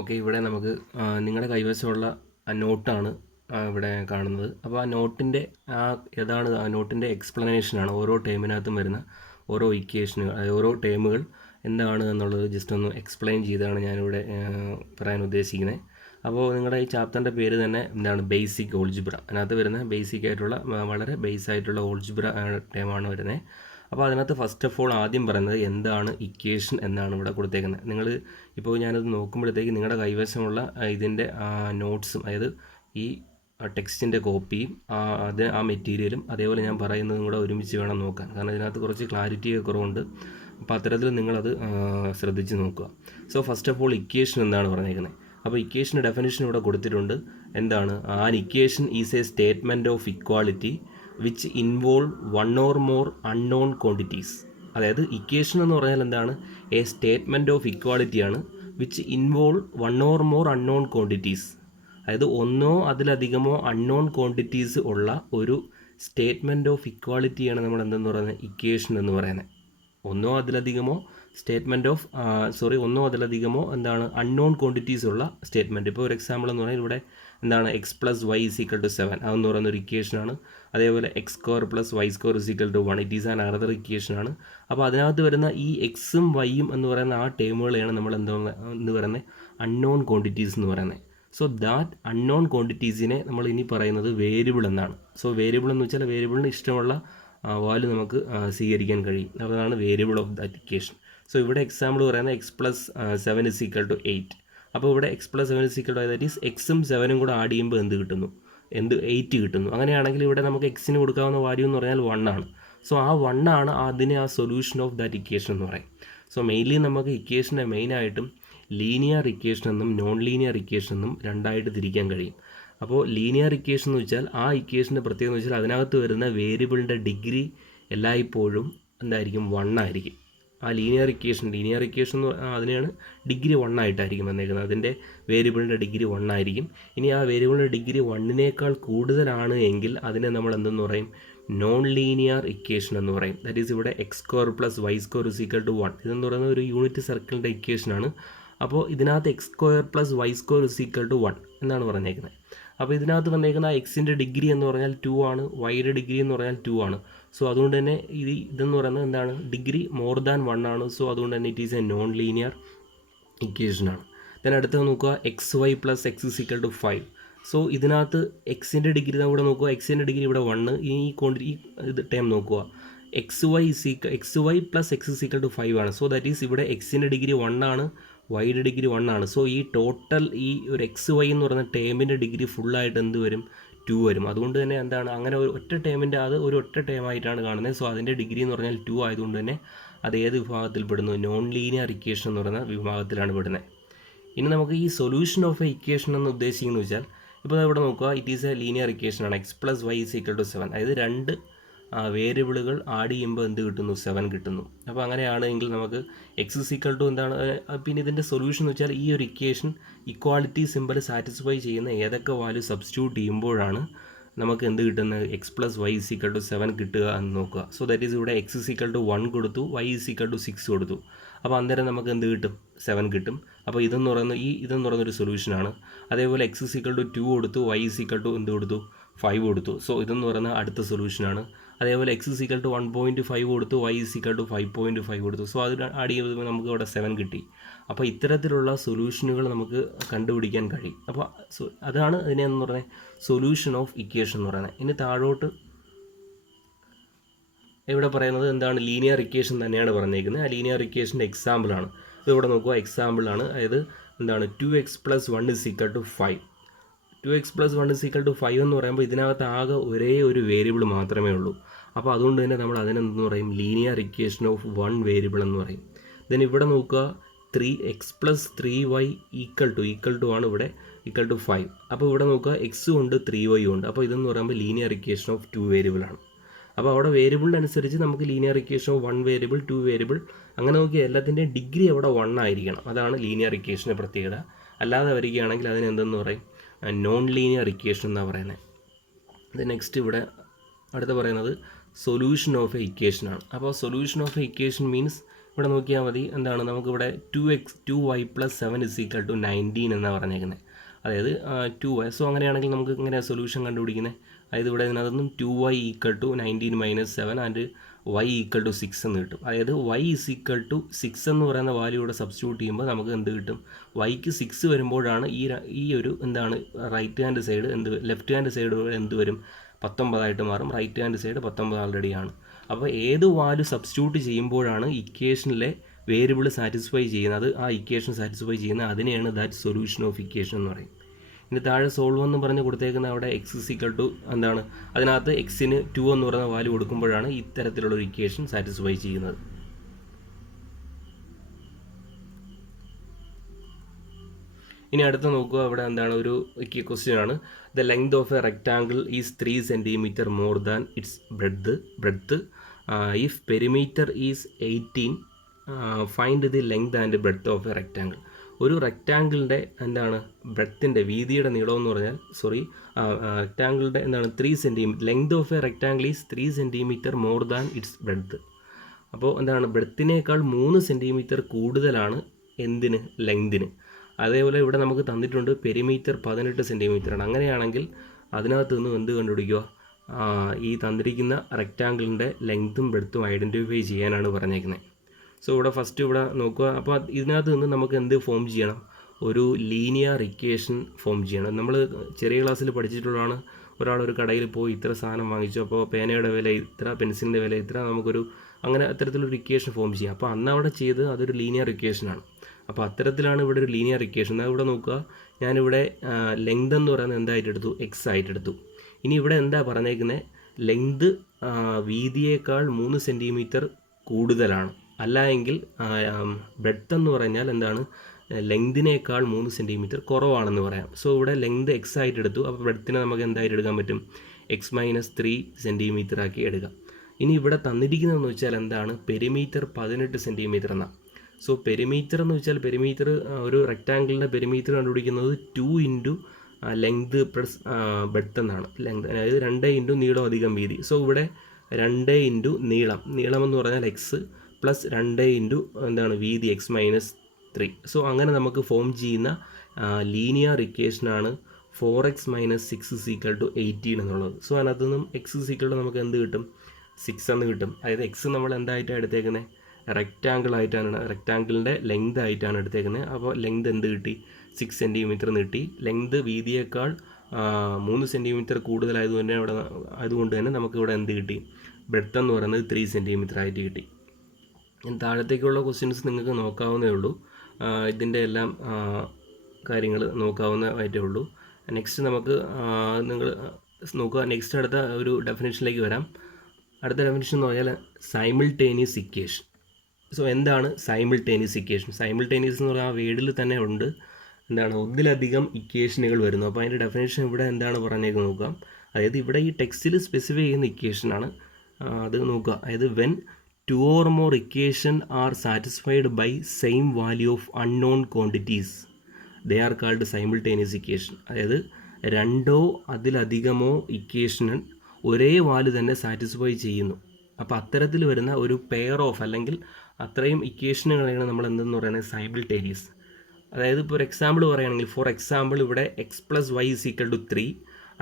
Okay, ഇവിടെ നമുക്ക് നിങ്ങളുടെ കൈവശമുള്ള നോട്ടാണ് ഇവിടെ കാണുന്നത്. അപ്പോൾ ആ നോട്ടിൻ്റെ ഏതാണ് ആ നോട്ടിൻ്റെ എക്സ്പ്ലനേഷനാണ് ഓരോ ടേമിനകത്തും വരുന്ന ഓരോ ഇക്വേഷനുകൾ, ഓരോ ടേമുകൾ എന്താണ് എന്നുള്ളത് ജസ്റ്റ് ഒന്ന് എക്സ്പ്ലെയിൻ ചെയ്താണ് ഞാനിവിടെ പറയാൻ ഉദ്ദേശിക്കുന്നത്. അപ്പോൾ നിങ്ങളുടെ ഈ ചാപ്റ്ററിൻ്റെ പേര് തന്നെ എന്താണ്, ബേസിക് ഓൾജിബ്ര. അതിനകത്ത് വരുന്ന ബേസിക് ആയിട്ടുള്ള വളരെ ബേസ് ആയിട്ടുള്ള ഓൾജിബ്ര ടേമാണ് വരുന്നത്. അപ്പോൾ അതിനകത്ത് ഫസ്റ്റ് ഓഫ് ഓൾ ആദ്യം പറയുന്നത് എന്താണ് ഇക്വേഷൻ എന്നാണ് ഇവിടെ കൊടുത്തേക്കുന്നത്. നിങ്ങൾ ഇപ്പോൾ ഞാനത് നോക്കുമ്പോഴത്തേക്ക് നിങ്ങളുടെ കൈവശമുള്ള ഇതിൻ്റെ നോട്ട്സും, അതായത് ഈ ടെക്സ്റ്റിൻ്റെ കോപ്പിയും ആ മെറ്റീരിയലും അതേപോലെ ഞാൻ പറയുന്നതും കൂടെ ഒരുമിച്ച് വേണം നോക്കാൻ. കാരണം ഇതിനകത്ത് കുറച്ച് ക്ലാരിറ്റിയൊക്കെ കുറവുണ്ട്. അപ്പോൾ അത്തരത്തിൽ നിങ്ങളത് ശ്രദ്ധിച്ച് നോക്കുക. So first of all equation എന്നാണ് പറഞ്ഞേക്കുന്നത്. അപ്പോൾ ഇക്വേഷൻ്റെ ഡെഫിനിഷൻ ഇവിടെ കൊടുത്തിട്ടുണ്ട്. എന്താണ്? An equation is a statement of equality which involve one or more unknown quantities. അതായത് ഇക്വേഷൻ എന്ന് പറഞ്ഞാൽ എന്താണ്? എ സ്റ്റേറ്റ്മെൻറ്റ് ഓഫ് ഇക്വാളിറ്റിയാണ് which involve one or more unknown quantities. അതായത് ഒന്നോ അതിലധികമോ അൺനോൺ ക്വാണ്ടിറ്റീസ് ഉള്ള ഒരു സ്റ്റേറ്റ്മെൻറ്റ് ഓഫ് ഇക്വാളിറ്റിയാണ് നമ്മൾ എന്തെന്ന് പറയുന്നത്, ഇക്വേഷൻ എന്ന് പറയുന്നത്. ഒന്നോ അതിലധികമോ ഒന്നോ അതിലധികമോ എന്താണ്, അൺനോൺ ക്വാണ്ടിറ്റീസ് ഉള്ള സ്റ്റേറ്റ്മെൻറ്റ്. ഇപ്പോൾ ഒരു എക്സാമ്പിൾ എന്ന് പറഞ്ഞാൽ ഇവിടെ എന്താണ്, X plus Y is equal to 7 അതെന്ന് പറയുന്ന ഒരു ഇക്വേഷനാണ്. അതേപോലെ X square plus Y square is equal to 1 it is an another ഇക്വേഷനാണ്. അപ്പോൾ അതിനകത്ത് വരുന്ന ഈ എക്സും വൈയും എന്ന് പറയുന്ന ആ ടേമുകളെയാണ് നമ്മൾ എന്ന് പറയുന്നത് അൺനോൺ ക്വാണ്ടിറ്റീസ് എന്ന് പറയുന്നത്. സോ ദാറ്റ് അൺനോൺ ക്വാണ്ടിറ്റീസിനെ നമ്മൾ ഇനി പറയുന്നത് വേരിയബിൾ എന്നാണ്. സോ വേരിയബിൾ എന്ന് വെച്ചാൽ വേരിയബിളിന് ഇഷ്ടമുള്ള വാല്യൂ നമുക്ക് സ്വീകരിക്കാൻ കഴിയും. അതാണ് variable of that equation. So ഇവിടെ എക്സാമ്പിൾ പറയുന്നത് X plus 7 is equal to 8. അപ്പോൾ ഇവിടെ X plus 7 is equal to, that is എക്സും 7ഉം കൂടെ ആഡ് ചെയ്യുമ്പോൾ എന്ത് കിട്ടുന്നു? 8 കിട്ടുന്നു. അങ്ങനെയാണെങ്കിൽ ഇവിടെ നമുക്ക് എക്സിന് കൊടുക്കാവുന്ന വാല്യൂ എന്ന് പറഞ്ഞാൽ 1 ആണ്. സോ ആ 1 ആണ് ആ സൊല്യൂഷൻ ഓഫ് ദാറ്റ് ഇക്വേഷൻ എന്ന് പറയും. സോ മെയിൻലി നമുക്ക് ഇക്വേഷനെ മെയിനായിട്ടും ലീനിയർ ഇക്വേഷൻ എന്നും നോൺ ലീനിയർ ഇക്വേഷൻ എന്നും രണ്ടായിട്ട് തിരിക്കാൻ കഴിയും. അപ്പോൾ ലീനിയർ ഇക്വേഷൻ എന്ന് വെച്ചാൽ ആ ഇക്വേഷൻ്റെ പ്രത്യേകത എന്ന് വെച്ചാൽ അതിനകത്ത് വരുന്ന വേരിയബിളിൻ്റെ ഡിഗ്രി എല്ലായ്പ്പോഴും എന്തായിരിക്കും? 1 ആയിരിക്കും. ആ ലീനിയർ ഇക്വേഷൻ അതിനെയാണ് ഡിഗ്രി 1 ആയിട്ടായിരിക്കും വന്നേക്കുന്നത്. അതിൻ്റെ വേരിയബിളിൻ്റെ ഡിഗ്രി 1 ആയിരിക്കും. ഇനി ആ വേരിയബിളിൻ്റെ ഡിഗ്രി 1നേക്കാൾ കൂടുതലാണ് എങ്കിൽ അതിനെ നമ്മൾ എന്തെന്ന് പറയും? നോൺ ലീനിയർ ഇക്വേഷൻ എന്ന് പറയും. ദാറ്റ് ഈസ് ഇവിടെ X square plus Y square is equal to 1 ഇതെന്ന് പറയുന്നത് ഒരു യൂണിറ്റ് സർക്കിളിൻ്റെ ഇക്വേഷനാണ്. അപ്പോൾ ഇതിനകത്ത് X square plus Y square is equal to 1 എന്നാണ് പറഞ്ഞേക്കുന്നത്. അപ്പോൾ ഇതിനകത്ത് വന്നേക്കുന്ന എക്സിൻ്റെ ഡിഗ്രി എന്ന് പറഞ്ഞാൽ 2 ആണ്, വൈയുടെ ഡിഗ്രി എന്ന് പറഞ്ഞാൽ 2 ആണ്. സോ അതുകൊണ്ട് തന്നെ ഇതെന്ന് പറയുന്നത് എന്താണ്? ഡിഗ്രി മോർ ദാൻ 1 ആണ്. സോ അതുകൊണ്ട് തന്നെ it is a non linear ഇക്വേഷനാണ്. then അടുത്ത നോക്കുക, X Y plus X is equal to 5. So ഇതിനകത്ത് എക്സിൻ്റെ ഡിഗ്രി ഇവിടെ നോക്കുക, എക്സിൻ്റെ ഡിഗ്രി ഇവിടെ 1. ഈ ഇത് ടേം നോക്കുക, X Y plus X is equal to 5 ആണ്. സോ ദാറ്റ് ഈസ് ഇവിടെ എക്സിൻ്റെ ഡിഗ്രി 1 ആണ്, വൈയുടെ ഡിഗ്രി 1 ആണ്. സോ ഈ ടോട്ടൽ ഈ ഒരു എക്സ് വൈ എന്ന് പറയുന്ന ടേമിൻ്റെ ഡിഗ്രി ഫുള്ളായിട്ട് എന്ത് വരും? 2 വരും. അതുകൊണ്ട് തന്നെ എന്താണ്, അങ്ങനെ ഒരു ഒറ്റ ടേമിൻ്റെ ഒരു ഒറ്റ ടേമായിട്ടാണ് കാണുന്നത്. സോ അതിൻ്റെ ഡിഗ്രി എന്ന് പറഞ്ഞാൽ 2 ആയതുകൊണ്ട് തന്നെ അത് ഏത് വിഭാഗത്തിൽ പെടുന്നു? നോൺ ലീനിയർ ഇക്വേഷൻ എന്ന് പറയുന്ന വിഭാഗത്തിലാണ് പെടുന്നത്. ഇനി നമുക്ക് ഈ സൊല്യൂഷൻ ഓഫ് എ ഇക്വേഷൻ എന്ന് ഉദ്ദേശിക്കുന്നത് വെച്ചാൽ, ഇപ്പോൾ ഇവിടെ നോക്കുക, ഇറ്റ് ഈസ് എ ലീനിയർ ഇക്വേഷനാണ്. X plus Y is equal to 7. അതായത് രണ്ട് വേരിയബിളുകൾ ആഡ് ചെയ്യുമ്പോൾ എന്ത് കിട്ടുന്നു? 7 കിട്ടുന്നു. അപ്പോൾ അങ്ങനെയാണെങ്കിൽ നമുക്ക് എക്സ് ഇസ് ഈക്വൽ ടു എന്താണ്? പിന്നെ ഇതിൻ്റെ സൊല്യൂഷൻ എന്ന് വെച്ചാൽ ഈ ഒരു ഇക്വേഷൻ ഇക്വാളിറ്റി സിമ്പിൾ സാറ്റിസ്ഫൈ ചെയ്യുന്ന ഏതൊക്കെ വാല്യൂ സബ്സ്റ്റിറ്റ്യൂട്ട് ചെയ്യുമ്പോഴാണ് നമുക്ക് എന്ത് കിട്ടുന്നത്? X plus Y is equal to 7 കിട്ടുക എന്ന് നോക്കുക. സോ ദാറ്റ് ഈസ് ഇവിടെ എക്സ് ഇസ് ഈക്വൽ ടു 1 കൊടുത്തു, വൈ ഇസ് ഈക്വൽ ടു 6 കൊടുത്തു. അപ്പോൾ അന്നേരം നമുക്ക് എന്ത് കിട്ടും? 7 കിട്ടും. അപ്പോൾ ഇതെന്ന് പറയുന്നൊരു സൊല്യൂഷനാണ്. അതേപോലെ എക്സ് ഇസ് ഈക്വൽ ടു 2 കൊടുത്തു, വൈ ഇസ് ഈക്വൽ ടു എന്ത് കൊടുത്തു? 5 കൊടുത്തു. സോ ഇതെന്ന് പറയുന്ന അടുത്ത സൊല്യൂഷനാണ്. അതേപോലെ എക്സ് ഇസ് ഈക്വൽ ടു 1.5 കൊടുത്തു, വൈ ഇസ് ഈക്വൽ ടു 5.5 കൊടുത്തു. സോ അത് ആഡ് ചെയ്യുമ്പോൾ നമുക്ക് ഇവിടെ 7 കിട്ടി. അപ്പോൾ ഇത്തരത്തിലുള്ള സൊല്യൂഷനുകൾ നമുക്ക് കണ്ടുപിടിക്കാൻ കഴിയും. അപ്പോൾ അതാണ് ഇതിനെന്ന് പറയുന്നത് സൊല്യൂഷൻ ഓഫ് ഇക്വേഷൻ എന്ന് പറയുന്നത്. ഇനി താഴോട്ട് ഇവിടെ പറയുന്നത് എന്താണ്? ലീനിയർ ഇക്വേഷൻ തന്നെയാണ് പറഞ്ഞേക്കുന്നത്. ആ ലീനിയർ ഇക്വേഷൻ്റെ എക്സാമ്പിളാണ് ഇതിവിടെ നോക്കുക. എക്സാമ്പിളാണ്, അതായത് എന്താണ്? 2x + 1 = 5. 2x + 1 = 5 എന്ന് പറയുമ്പോൾ ഇതിനകത്ത് ആകെ ഒരേ ഒരു വേരിയബിൾ മാത്രമേ ഉള്ളൂ. അപ്പോൾ അതുകൊണ്ട് തന്നെ നമ്മൾ അതിനെന്തെന്ന് പറയും? ലീനിയർ ഇക്വേഷൻ ഓഫ് 1 വേരിയബിൾ എന്ന് പറയും. ദെൻ ഇവിടെ നോക്കുക, 3x + 3y = ആണ് ഇവിടെ = 5. അപ്പോൾ ഇവിടെ നോക്കുക, എക്സും ഉണ്ട് 3y ഉണ്ട്. അപ്പോൾ ഇതെന്ന് പറയുമ്പോൾ ലീനിയർ ഇക്വേഷൻ ഓഫ് 2 വേരിയബിളാണ്. അപ്പോൾ അവിടെ വേരിയബിളിനനുസരിച്ച് നമുക്ക് linear equation of 1 variable, 2 variable അങ്ങനെ നോക്കിയാൽ എല്ലാത്തിൻ്റെയും ഡിഗ്രി അവിടെ 1 ആയിരിക്കണം. അതാണ് ലീനിയർ ഇക്വേഷൻ്റെ പ്രത്യേകത. അല്ലാതെ വരികയാണെങ്കിൽ അതിനെന്തെന്ന് പറയും? നോൺ ലീനിയർ ഇക്വേഷൻ എന്നാണ് പറയുന്നത്. ഇത് നെക്സ്റ്റ് ഇവിടെ അടുത്ത പറയുന്നത് സൊല്യൂഷൻ ഓഫ് എ ഇക്വേഷനാണ്. അപ്പോൾ solution of a equation means ഇവിടെ നോക്കിയാൽ മതി, എന്താണ് നമുക്കിവിടെ 2y + 7 = 19 എന്നാണ് പറഞ്ഞേക്കുന്നത്. അതായത് 2y. സോ അങ്ങനെയാണെങ്കിൽ നമുക്ക് ഇങ്ങനെ സൊല്യൂഷൻ കണ്ടുപിടിക്കുന്നത്, അതായത് ഇവിടെ ഇതിനകത്തൊന്നും 2y = 19 - 7 ആൻഡ് y = 6 എന്ന് കിട്ടും. അതായത് y = 6 എന്ന് പറയുന്ന വാല്യൂ ഇവിടെ സബ്സ്റ്റിറ്റ്യൂട്ട് ചെയ്യുമ്പോൾ നമുക്ക് എന്ത് കിട്ടും, yക്ക് 6 വരുമ്പോഴാണ് ഈ ഒരു എന്താണ് right hand side left hand side എന്ത് വരും, 19 മാറും. റൈറ്റ് ഹാൻഡ് സൈഡ് 19 ആൾറെഡി ആണ്. അപ്പോൾ ഏത് വാല്യൂ സബ്സ്റ്റിറ്റ്യൂട്ട് ചെയ്യുമ്പോഴാണ് ഇക്വേഷനിലെ വേരിയബിൾ സാറ്റിസ്ഫൈ ചെയ്യുന്നത്, ആ ഇക്വേഷൻ സാറ്റിസ്ഫൈ ചെയ്യുന്നത്, അതിനെയാണ് ദാറ്റ് സൊല്യൂഷൻ ഓഫ് ഇക്വേഷൻ എന്ന് പറയും. ഇനി താഴെ സോൾവ് എന്ന് പറഞ്ഞ് കൊടുത്തേക്കുന്ന അവിടെ x = എന്താണ്, അതിനകത്ത് എക്സിന് 2 എന്ന് പറയുന്ന വാല്യൂ കൊടുക്കുമ്പോഴാണ് ഇത്തരത്തിലുള്ളൊരു ഇക്വേഷൻ സാറ്റിസ്ഫൈ ചെയ്യുന്നത്. ഇനി അടുത്ത നോക്കുക, ഇവിടെ എന്താണ് ഒരു ക്വസ്റ്റ്യൻ ആണ്. The length of A rectangle is 3 cm more than it's breadth. If perimeter is 18, find the length and breadth of A rectangle. ഒരു റെക്ടാങ്കിളിൻ്റെ എന്താണ് ബ്രെഡ്ത്തിൻ്റെ വീതിയുടെ നീളം എന്ന് പറഞ്ഞാൽ റെക്ടാങ്കിളിൻ്റെ എന്താണ് 3 cm. Length of A rectangle is 3 cm more than it's breadth. അപ്പോൾ എന്താണ് ബ്രെഡ്ത്തിനേക്കാൾ 3 cm കൂടുതലാണ് എന്തിന്, ലെങ്തിന്. അതേപോലെ ഇവിടെ നമുക്ക് തന്നിട്ടുണ്ട് പെരിമീറ്റർ 18 cm ആണ്. അങ്ങനെയാണെങ്കിൽ അതിനകത്ത് നിന്ന് എന്ത് കണ്ടുപിടിക്കുക, ഈ തന്നിരിക്കുന്ന റെക്റ്റാങ്കിളിൻ്റെ ലെങ്ത്തും ബ്രെഡ്ത്തും ഐഡൻറ്റിഫൈ ചെയ്യാനാണ് പറഞ്ഞേക്കുന്നത്. സോ ഇവിടെ ഫസ്റ്റ് ഇവിടെ നോക്കുക. അപ്പോൾ ഇതിനകത്ത് നിന്ന് നമുക്ക് എന്ത് ഫോം ചെയ്യണം, ഒരു ലീനിയർ ഇക്വേഷൻ ഫോം ചെയ്യണം. നമ്മൾ ചെറിയ ക്ലാസ്സിൽ പഠിച്ചിട്ടുള്ളതാണ്, ഒരാളൊരു കടയിൽ പോയി ഇത്ര സാധനം വാങ്ങിച്ചു, അപ്പോൾ പേനയുടെ വില ഇത്ര, പെൻസിലിൻ്റെ വില ഇത്ര, നമുക്കൊരു അങ്ങനെ അത്തരത്തിലൊരു ഇക്വേഷൻ ഫോം ചെയ്യാം. അപ്പോൾ അന്ന് അവിടെ ചെയ്ത് അതൊരു ലീനിയർ ഇക്വേഷനാണ്. അപ്പോൾ അത്തരത്തിലാണ് ഇവിടെ ഒരു ലീനിയർ ഇക്വേഷൻ. എന്നാൽ ഇവിടെ നോക്കുക, ഞാനിവിടെ ലെങ്ത് എന്ന് പറയുന്നത് എന്തായിട്ട് എടുത്തു, എക്സ് ആയിട്ട് എടുത്തു. ഇനി ഇവിടെ എന്താ പറഞ്ഞേക്കുന്നത്, ലെങ്ത് വീതിയേക്കാൾ 3 cm കൂടുതലാണ്, അല്ല എങ്കിൽ ബ്രെഡ്ത്ത് എന്ന് പറഞ്ഞാൽ എന്താണ്, ലെങ്തിനേക്കാൾ 3 cm കുറവാണെന്ന് പറയാം. സോ ഇവിടെ ലെങ്ത് എക്സ് ആയിട്ട് എടുത്തു, അപ്പോൾ ബ്രെഡ്ത്തിനെ നമുക്ക് എന്തായിട്ട് എടുക്കാൻ പറ്റും, x - 3 cm ആക്കി എടുക്കാം. ഇനി ഇവിടെ തന്നിരിക്കുന്നതെന്ന് വെച്ചാൽ എന്താണ്, പെരിമീറ്റർ 18 cm എന്നാണ്. സോ പെരിമീറ്റർ എന്ന് വെച്ചാൽ പെരിമീറ്റർ, ഒരു റെക്റ്റാങ്കിളിൻ്റെ പെരിമീറ്റർ കണ്ടുപിടിക്കുന്നത് 2 × ലെങ്ത് പ്ലസ് ബ്രെഡ്ത്ത് എന്നാണ്. ലെങ്ത് അതായത് 2 × നീളം അധികം വീതി. സോ ഇവിടെ 2 × നീളം എന്ന് പറഞ്ഞാൽ എക്സ് പ്ലസ് 2 × എന്താണ് വീതി x - 3. സോ അങ്ങനെ നമുക്ക് ഫോം ചെയ്യുന്ന ലീനിയർ ഇക്വേഷനാണ് 4x - 6 = 18 എന്നുള്ളത്. സോ അതിനകത്ത് നിന്നും x = നമുക്ക് എന്ത് കിട്ടും, 6 എന്ന് കിട്ടും. അതായത് എക്സ് നമ്മൾ എന്തായിട്ടാണ് എടുത്തേക്കുന്നത്, റെക്റ്റാങ്കിളിൻ്റെ ലെങ്ത് ആയിട്ടാണ് എടുത്തേക്കുന്നത്. അപ്പോൾ ലെങ്ത് എന്ത് കിട്ടി, 6 cm എന്ന് കിട്ടി. ലെങ്ത് വീതിയേക്കാൾ 3 cm അതുകൊണ്ട് തന്നെ നമുക്കിവിടെ എന്ത് കിട്ടി, ബ്രെഡ്ത്ത് എന്ന് പറയുന്നത് 3 cm ആയിട്ട് കിട്ടി. താഴത്തേക്കുള്ള ക്വസ്റ്റ്യൻസ് നിങ്ങൾക്ക് നോക്കാവുന്നേ ഉള്ളൂ, ഇതിൻ്റെ എല്ലാം കാര്യങ്ങൾ നോക്കാവുന്നതായിട്ടേ ഉള്ളൂ. നെക്സ്റ്റ് നമുക്ക് നിങ്ങൾ നോക്കുക. നെക്സ്റ്റ് അടുത്ത ഒരു ഡെഫിനേഷനിലേക്ക് വരാം. അടുത്ത ഡെഫിനേഷൻ എന്ന് പറഞ്ഞാൽ സൈമിൾട്ടേനിയസ് ഇക്വേഷൻ. സോ എന്താണ് സൈമിൾട്ടേനിയസ് ഇക്വേഷൻ? സൈമിൾട്ടേനിയസ് എന്ന് പറഞ്ഞാൽ ആ വേർഡിൽ തന്നെ ഉണ്ട്, എന്താണ് ഒന്നിലധികം ഇക്വേഷനുകൾ വരുന്നു. അപ്പോൾ അതിൻ്റെ ഡെഫിനേഷൻ ഇവിടെ എന്താണ് പറഞ്ഞേക്കുന്നത് നോക്കാം. അതായത് ഇവിടെ ഈ ടെക്സ്റ്റിൽ സ്പെസിഫൈ ചെയ്യുന്ന ഇക്വേഷനാണ്, അത് നോക്കുക. അതായത് when 2 or more equation are satisfied by same value of unknown quantities, they are called simultaneous equation. അതായത് 2 അതിലധികമോ ഇക്വേഷൻ ഒരേ വാല്യൂ തന്നെ സാറ്റിസ്ഫൈ ചെയ്യുന്നു. അപ്പോൾ അത്തരത്തിൽ വരുന്ന ഒരു പെയർ ഓഫ് അല്ലെങ്കിൽ അത്രയും ഇക്വേഷനുകളാണ് നമ്മൾ എന്തെന്ന് പറയുന്നത്, സൈമിൾട്ടേനിയസ്. അതായത് ഇപ്പോൾ ഒരു എക്സാമ്പിൾ പറയുകയാണെങ്കിൽ, ഫോർ എക്സാമ്പിൾ ഇവിടെ x + y = 3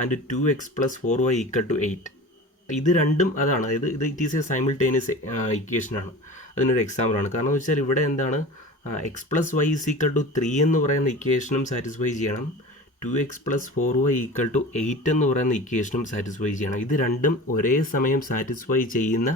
and 2x + 4y = 8. ഇത് രണ്ടും അതാണ്, അതായത് ഇത് ഇറ്റ് ഈസ് എ സൈമിൾട്ടേനിയസ് ഇക്വേഷനാണ്. അതിനൊരു എക്സാമ്പിളാണ്. കാരണം എന്ന് വെച്ചാൽ ഇവിടെ എന്താണ്, x + y = 3 എന്ന് പറയുന്ന ഇക്വേഷനും സാറ്റിസ്ഫൈ ചെയ്യണം, 2x + 4y = 8 എന്ന് പറയുന്ന ഇക്വേഷനും സാറ്റിസ്ഫൈ ചെയ്യണം. ഇത് രണ്ടും ഒരേ സമയം സാറ്റിസ്ഫൈ ചെയ്യുന്ന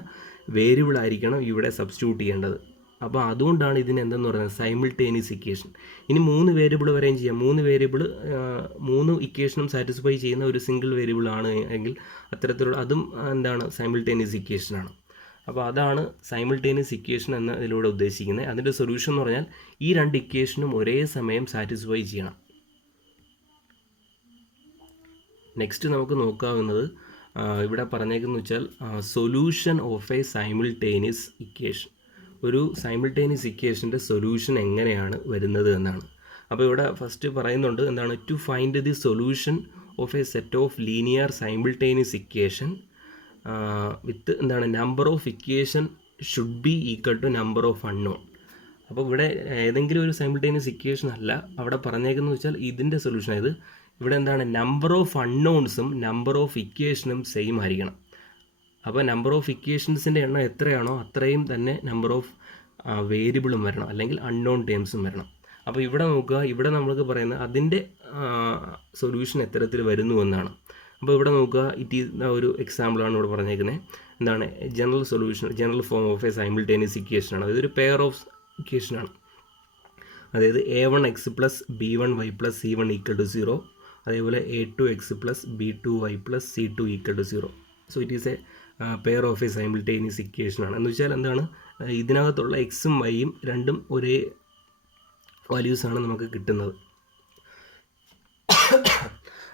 വേരിയബിൾ ആയിരിക്കണം ഇവിടെ സബ്സ്റ്റിറ്റ്യൂട്ട് ചെയ്യേണ്ടത്. അപ്പോൾ അതുകൊണ്ടാണ് ഇതിന് എന്തെന്ന് പറയുന്നത്, സൈമിൾട്ടേനിയസ് ഇക്വേഷൻ. ഇനി 3 വേരിയബിൾ വരെയും ചെയ്യാം. 3 ഇക്വേഷനും സാറ്റിസ്ഫൈ ചെയ്യുന്ന ഒരു സിംഗിൾ വേരിയബിൾ ആണ് എങ്കിൽ അത്തരത്തിലുള്ള അതും എന്താണ്, സൈമിൾട്ടേനിയസ് ഇക്വേഷനാണ്. അപ്പോൾ അതാണ് സൈമിൾട്ടേനിയസ് ഇക്വേഷൻ എന്നതിലൂടെ ഉദ്ദേശിക്കുന്നത്. അതിൻ്റെ സൊല്യൂഷൻ എന്ന് പറഞ്ഞാൽ ഈ 2 ഇക്വേഷനും ഒരേ സമയം സാറ്റിസ്ഫൈ ചെയ്യണം. നെക്സ്റ്റ് നമുക്ക് നോക്കാവുന്നത് ഇവിടെ പറഞ്ഞേക്കെന്ന് വെച്ചാൽ solution of a simultaneous equation. ഒരു സൈമിൾട്ടേനിയസ് ഇക്വേഷൻ്റെ സൊല്യൂഷൻ എങ്ങനെയാണ് വരുന്നത് എന്നാണ്. അപ്പോൾ ഇവിടെ ഫസ്റ്റ് പറയുന്നുണ്ട് എന്താണ്, to find the solution of a set of linear simultaneous equation with എന്താണ് number of equation should be equal to number of unknown. അപ്പോൾ ഇവിടെ ഏതെങ്കിലും ഒരു സൈമിൾട്ടേനിയസ് ഇക്വേഷൻ അല്ല അവിടെ പറഞ്ഞേക്കുന്നത് വെച്ചാൽ ഇതിൻ്റെ സൊല്യൂഷൻ. അതായത് ഇവിടെ എന്താണ്, നമ്പർ ഓഫ് അൺനോൺസും നമ്പർ ഓഫ് ഇക്വേഷനും സെയിം ആയിരിക്കണം. അപ്പോൾ നമ്പർ ഓഫ് ഇക്വേഷൻസിൻ്റെ എണ്ണം എത്രയാണോ അത്രയും തന്നെ നമ്പർ ഓഫ് വേരിയബിളും വരണം, അല്ലെങ്കിൽ അൺനോൺ ടേംസും വരണം. അപ്പോൾ ഇവിടെ നോക്കുക, ഇവിടെ നമ്മൾക്ക് പറയുന്നത് അതിൻ്റെ സൊല്യൂഷൻ എത്തരത്തിൽ വരുന്നു എന്നാണ്. അപ്പോൾ ഇവിടെ നോക്കുക, ഒരു എക്സാമ്പിളാണ് ഇവിടെ പറഞ്ഞേക്കുന്നത്. എന്താണ് general solution, general form of a simultaneous ഇക്വേഷനാണ്. അതായത് ഒരു പെയർ ഓഫ് ഇക്വേഷനാണ്. അതായത് A1x plus B1y plus C1 equal to 0, അതേപോലെ A2x plus B2y plus C2 equal to 0. So it is a pair of a simultaneous ഇക്വേഷനാണ്. എന്ന് വെച്ചാൽ എന്താണ്, ഇതിനകത്തുള്ള എക്സും വൈയും രണ്ടും ഒരേ വാല്യൂസാണ് നമുക്ക് കിട്ടുന്നത്.